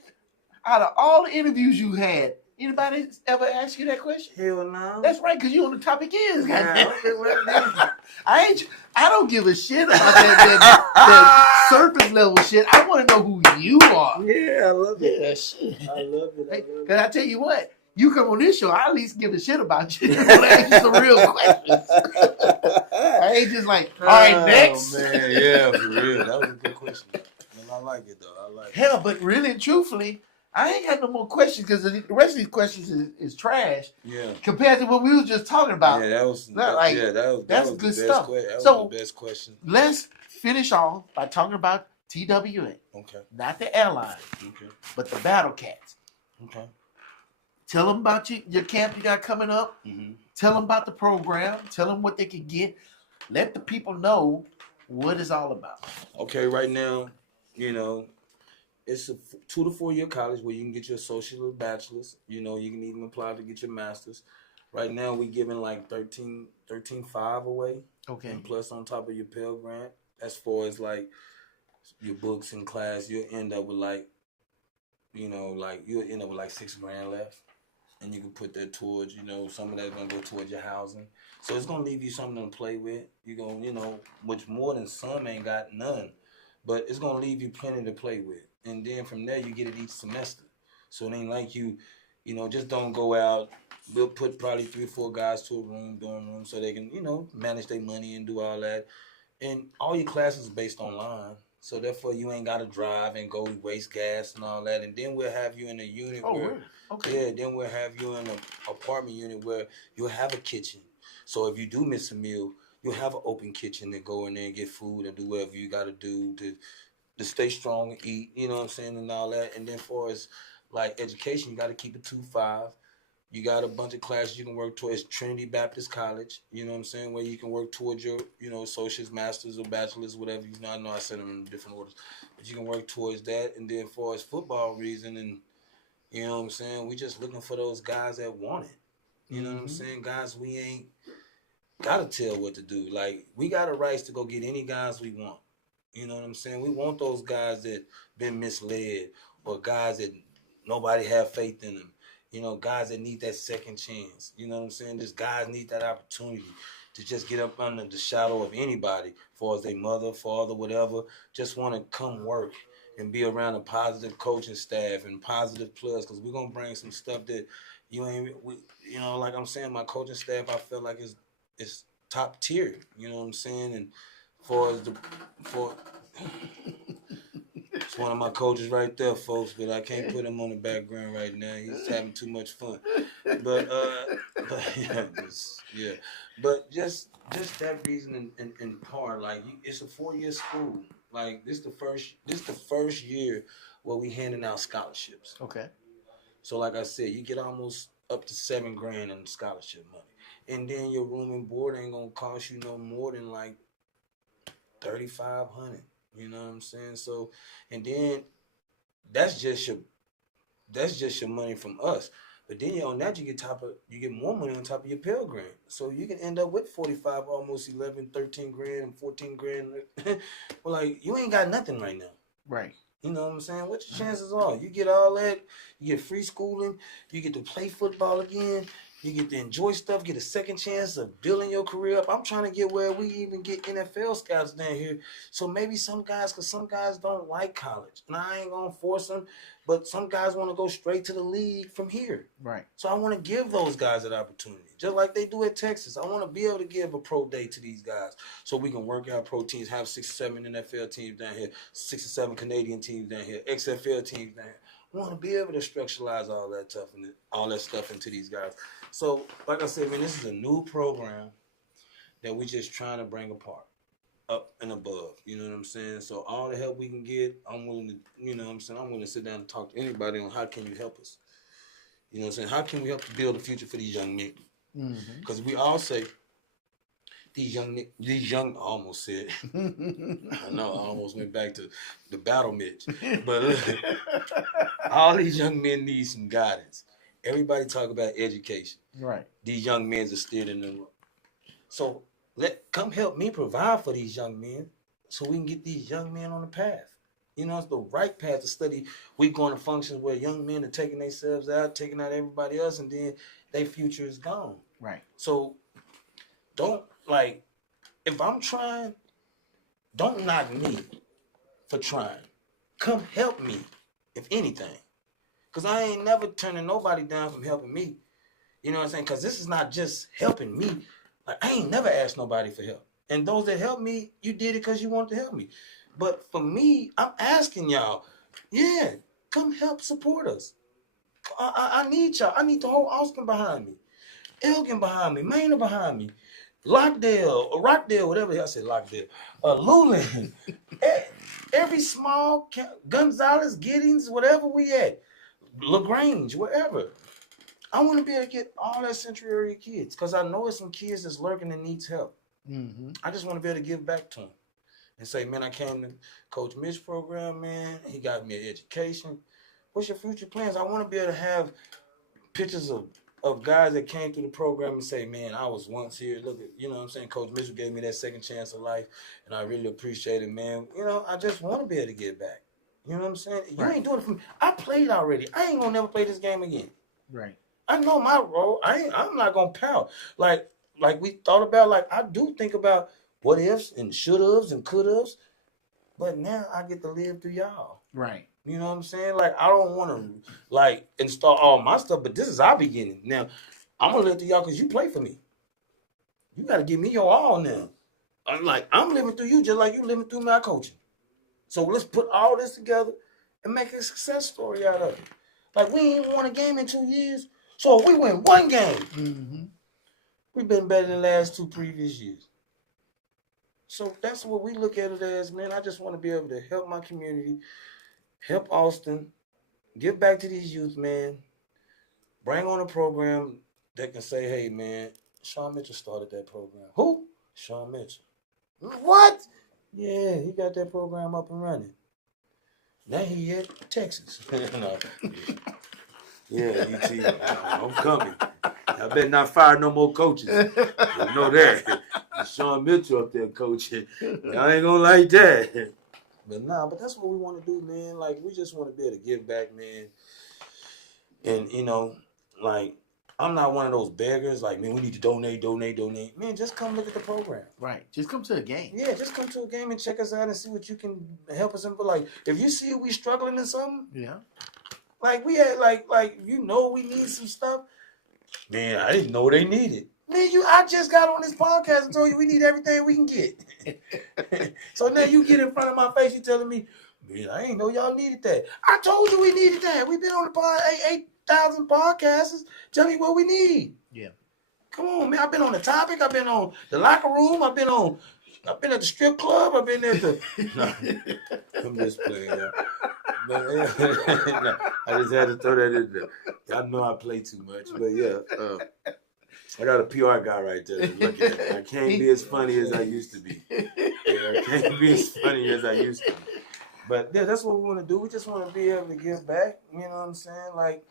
Out of all the interviews you had, anybody ever asked you that question? Hell no. That's right, because you on the topic is. Yeah, I don't give a shit about that surface level shit. I want to know who you are. Yeah, I love it. Yeah, shit. I love it. Because I tell you what, you come on this show, I at least give a shit about you. I ask you some real questions. I ain't just like, all right, next. Man, yeah, for real. That was a good question. And I like it, though. Hell, but really, truthfully, I ain't got no more questions because the rest of these questions is trash. Yeah. Compared to what we was just talking about. Yeah, that was good stuff. That was the best question. Let's finish off by talking about TWA. Okay. Not the airline. Okay. But the Battle Cats. Okay. Tell them about your camp you got coming up. Mm-hmm. Tell them about the program. Tell them what they can get. Let the people know what it's all about. Okay, right now, it's a 2 to 4 year college where you can get your associate or bachelor's. You can even apply to get your master's. Right now, we're giving like $13,500 away. Okay. And plus on top of your Pell Grant, as far as like your books in class, you'll end up with like $6,000 left. And you can put that towards, some of that's going to go towards your housing. So it's going to leave you something to play with. You're going to, which more than some ain't got none. But it's going to leave you plenty to play with. And then from there, you get it each semester. So it ain't like you just don't go out. We'll put probably 3 or 4 guys to a dorm room, so they can, manage their money and do all that. And all your classes are based online. So therefore, you ain't got to drive and go waste gas and all that. And then we'll have you in a unit really? Okay. Yeah, then we'll have you in an apartment unit where you'll have a kitchen. So if you do miss a meal, you'll have an open kitchen to go in there and get food and do whatever you got to do to stay strong and eat, you know what I'm saying, and all that. And then for as like education, you got to keep it 2-5. You got a bunch of classes you can work towards. Trinity Baptist College, you know what I'm saying, where you can work towards your, associates, masters, or bachelors, whatever. I know I said them in different orders, but you can work towards that. And then for as football reason, and you know what I'm saying, we just looking for those guys that want it. You know what I'm saying? Guys, we ain't got to tell what to do. Like, we got a rights to go get any guys we want. You know what I'm saying? We want those guys that been misled or guys that nobody have faith in them. Guys that need that second chance. You know what I'm saying? Just guys need that opportunity to just get up under the shadow of anybody, far as their mother, father, whatever. Just want to come work and be around a positive coaching staff and positive players, because we're going to bring some stuff that like I'm saying, my coaching staff, I feel like is top tier. You know what I'm saying? And it's one of my coaches right there, folks, but I can't put him on the background right now. He's having too much fun. But just that reason in part, like it's a 4-year school. Like this the first year where we handing out scholarships. Okay. So like I said, you get almost up to $7,000 in scholarship money, and then your room and board ain't gonna cost you no more than like $3,500. You know what I'm saying? So, and then that's just your money from us. But then on that you get more money on top of your Pell Grant. So you can end up with 45, almost 11, 13 grand and 14 grand. Well, like, you ain't got nothing right now. Right. You know what I'm saying? What your chances are? You get all that, you get free schooling, you get to play football again, You get to enjoy stuff, get a second chance of building your career up. I'm trying to get where we even get NFL scouts down here. So maybe some guys, because some guys don't like college. And I ain't going to force them, but some guys want to go straight to the league from here. Right. So I want to give those guys an opportunity, just like they do at Texas. I want to be able to give a pro day to these guys so we can work out pro teams, have 6 or 7 NFL teams down here, 6 or 7 Canadian teams down here, XFL teams down here. I want to be able to structuralize all that stuff into these guys. So, like I said, man, this is a new program that we're just trying to bring apart, up and above. You know what I'm saying? So all the help we can get, I'm willing to, you know what I'm saying? I'm willing to sit down and talk to anybody on how can you help us. You know what I'm saying? How can we help to build a future for these young men? Because we all say, I almost said, I know, I almost went back to the battle Mitch. But all these young men need some guidance. Everybody talk about education. Right. These young men are steered in the room. So come help me provide for these young men so we can get these young men on the path. You know, it's the right path to study. We going to functions where young men are taking themselves out, taking out everybody else, and then their future is gone. Right. So if I'm trying, don't knock me for trying. Come help me, if anything. Because I ain't never turning nobody down from helping me. You know what I'm saying? Because this is not just helping me. Like, I ain't never asked nobody for help. And those that help me, you did it because you wanted to help me. But for me, I'm asking y'all, yeah, come help support us. I need y'all. I need the whole Austin behind me. Elgin behind me. Maynard behind me. Rockdale, whatever I said, Lockdale. Luling. Every small, Gonzalez, Giddings, whatever we at. LaGrange, wherever. I want to be able to get all that Central area kids because I know it's some kids that's lurking and needs help. I just want to be able to give back to them and say, man, I came to Coach Mitch's program, man. He got me an education. What's your future plans? I want to be able to have pictures of guys that came through the program and say, man, I was once here. Look at, you know what I'm saying? Coach Mitchell gave me that second chance of life, and I really appreciate it, man. You know, I just want to be able to give back. You know what I'm saying? You ain't doing it for me. I played already. I ain't going to never play this game again. Right. I know my role. I'm not going to pout. Like we thought about, like I do think about what ifs and should haves and could haves, but now I get to live through y'all. Right. You know what I'm saying? Like, I don't want to, like, install all my stuff, but this is our beginning. Now, I'm going to live through y'all because you play for me. You got to give me your all now. I'm living through you just like you living through my coaching. So let's put all this together and make a success story out of it. Like, we ain't won a game in 2 years. So if we win one game, we've been better than the last 2 previous years. So that's what we look at it as, man. I just want to be able to help my community, help Austin, give back to these youth, man. Bring on a program that can say, hey, man, Sean Mitchell started that program. Who? Sean Mitchell. What? Yeah, he got that program up and running. Now he at Texas. No. Yeah, I'm coming. I better not fire no more coaches. You know that. Sean Mitchell up there coaching. I ain't gonna like that. But that's what we want to do, man. Like, we just want to be able to give back, man. And, you know, like, I'm not one of those beggars. Like, man, we need to donate. Man, just come look at the program. Right. Just come to a game. Yeah, just come to a game and check us out and see what you can help us in. But, like, if you see we struggling in something. Yeah. Like, we had, like, you know we need some stuff. Man, I didn't know they needed. Man, I just got on this podcast and told you we need everything we can get. So now you get in front of my face, you telling me, man, I ain't know y'all needed that. I told you we needed that. We've been on the pod 8,000 podcasts. Tell me what we need. Yeah. Come on, man. I've been on the topic. I've been on the locker room. I've been at the strip club. I've been at the. No, I'm just playing. No, I just had to throw that in there. Y'all know I play too much, but yeah, I got a PR guy right there looking at me. I can't be as funny as I used to be. Yeah, I can't be as funny as I used to be. But yeah, that's what we want to do. We just want to be able to give back. You know what I'm saying? Like,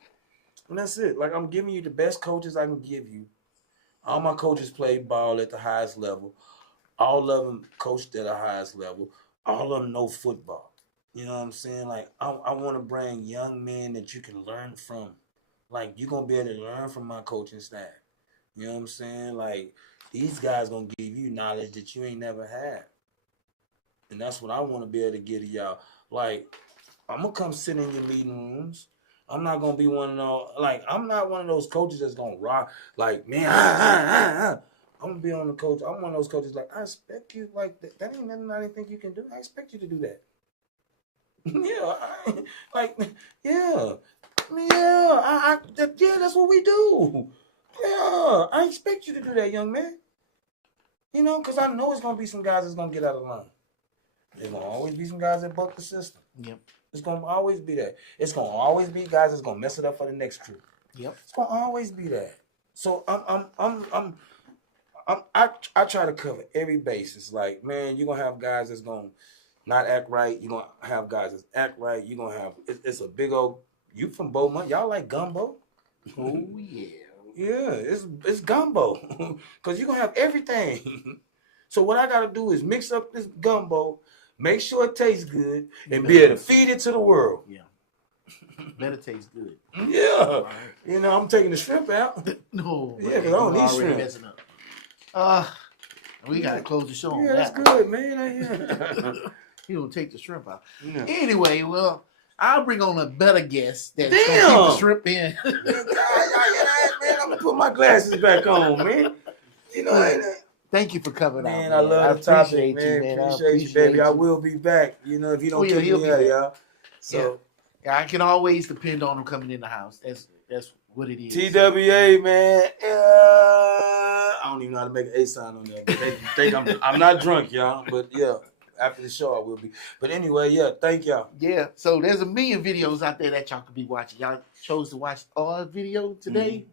and that's it. Like, I'm giving you the best coaches I can give you. All my coaches play ball at the highest level. All of them coached at the highest level. All of them know football. You know what I'm saying? Like, I want to bring young men that you can learn from Like, you're going to be able to learn from my coaching staff. You know what I'm saying? Like, these guys going to give you knowledge that you ain't never had. And that's what I want to be able to give to y'all. Like, I'm going to come sit in your meeting rooms. I'm not going to be one of those, like, I'm not one of those coaches that's going to rock, like, man, I'm going to be on the coach. I'm one of those coaches, like, I expect you, like, that ain't nothing I didn't think you can do. I expect you to do that. Yeah, that's what we do. Yeah, I expect you to do that, young man. You know, because I know it's going to be some guys that's going to get out of line. There's going to always be some guys that buck the system. Yep. It's going to always be that. It's going to always be guys that's going to mess it up for the next crew. Yep. It's going to always be that. So I try to cover every basis. Like, man, you're going to have guys that's going to not act right. You're going to have guys that act right. You're going to have, it's a big old, you from Beaumont, y'all like gumbo? Oh, yeah. Yeah, it's gumbo. Because you're going to have everything. So what I got to do is mix up this gumbo, make sure it tastes good, and be able to feed it to the world. Yeah. Better taste good. Yeah. Right. You know, I'm taking the shrimp out. No. Yeah, because I don't need shrimp. Messing up. We got to close the show on that. That's good, man. You don't take the shrimp out. Yeah. Anyway, well, I'll bring on a better guest that's going to keep the shrimp in. Man, I'm going to put my glasses back on, man. You know, thank you for coming out, man. I love the topic, man. I appreciate you, baby. I will be back. You know, if you don't kick me out, y'all. So yeah, I can always depend on him coming in the house. That's what it is. TWA, man. I don't even know how to make an A sign on there. But they think I'm not drunk, y'all. But yeah, after the show I will be. But anyway, yeah, thank y'all. Yeah, so there's a million videos out there that y'all could be watching. Y'all chose to watch our video today. Mm-hmm.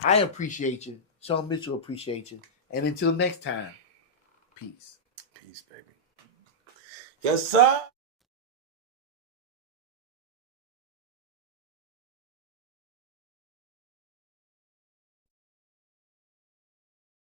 I appreciate you. Sean Mitchell appreciate you. And until next time, peace. Peace, baby. Yes, sir.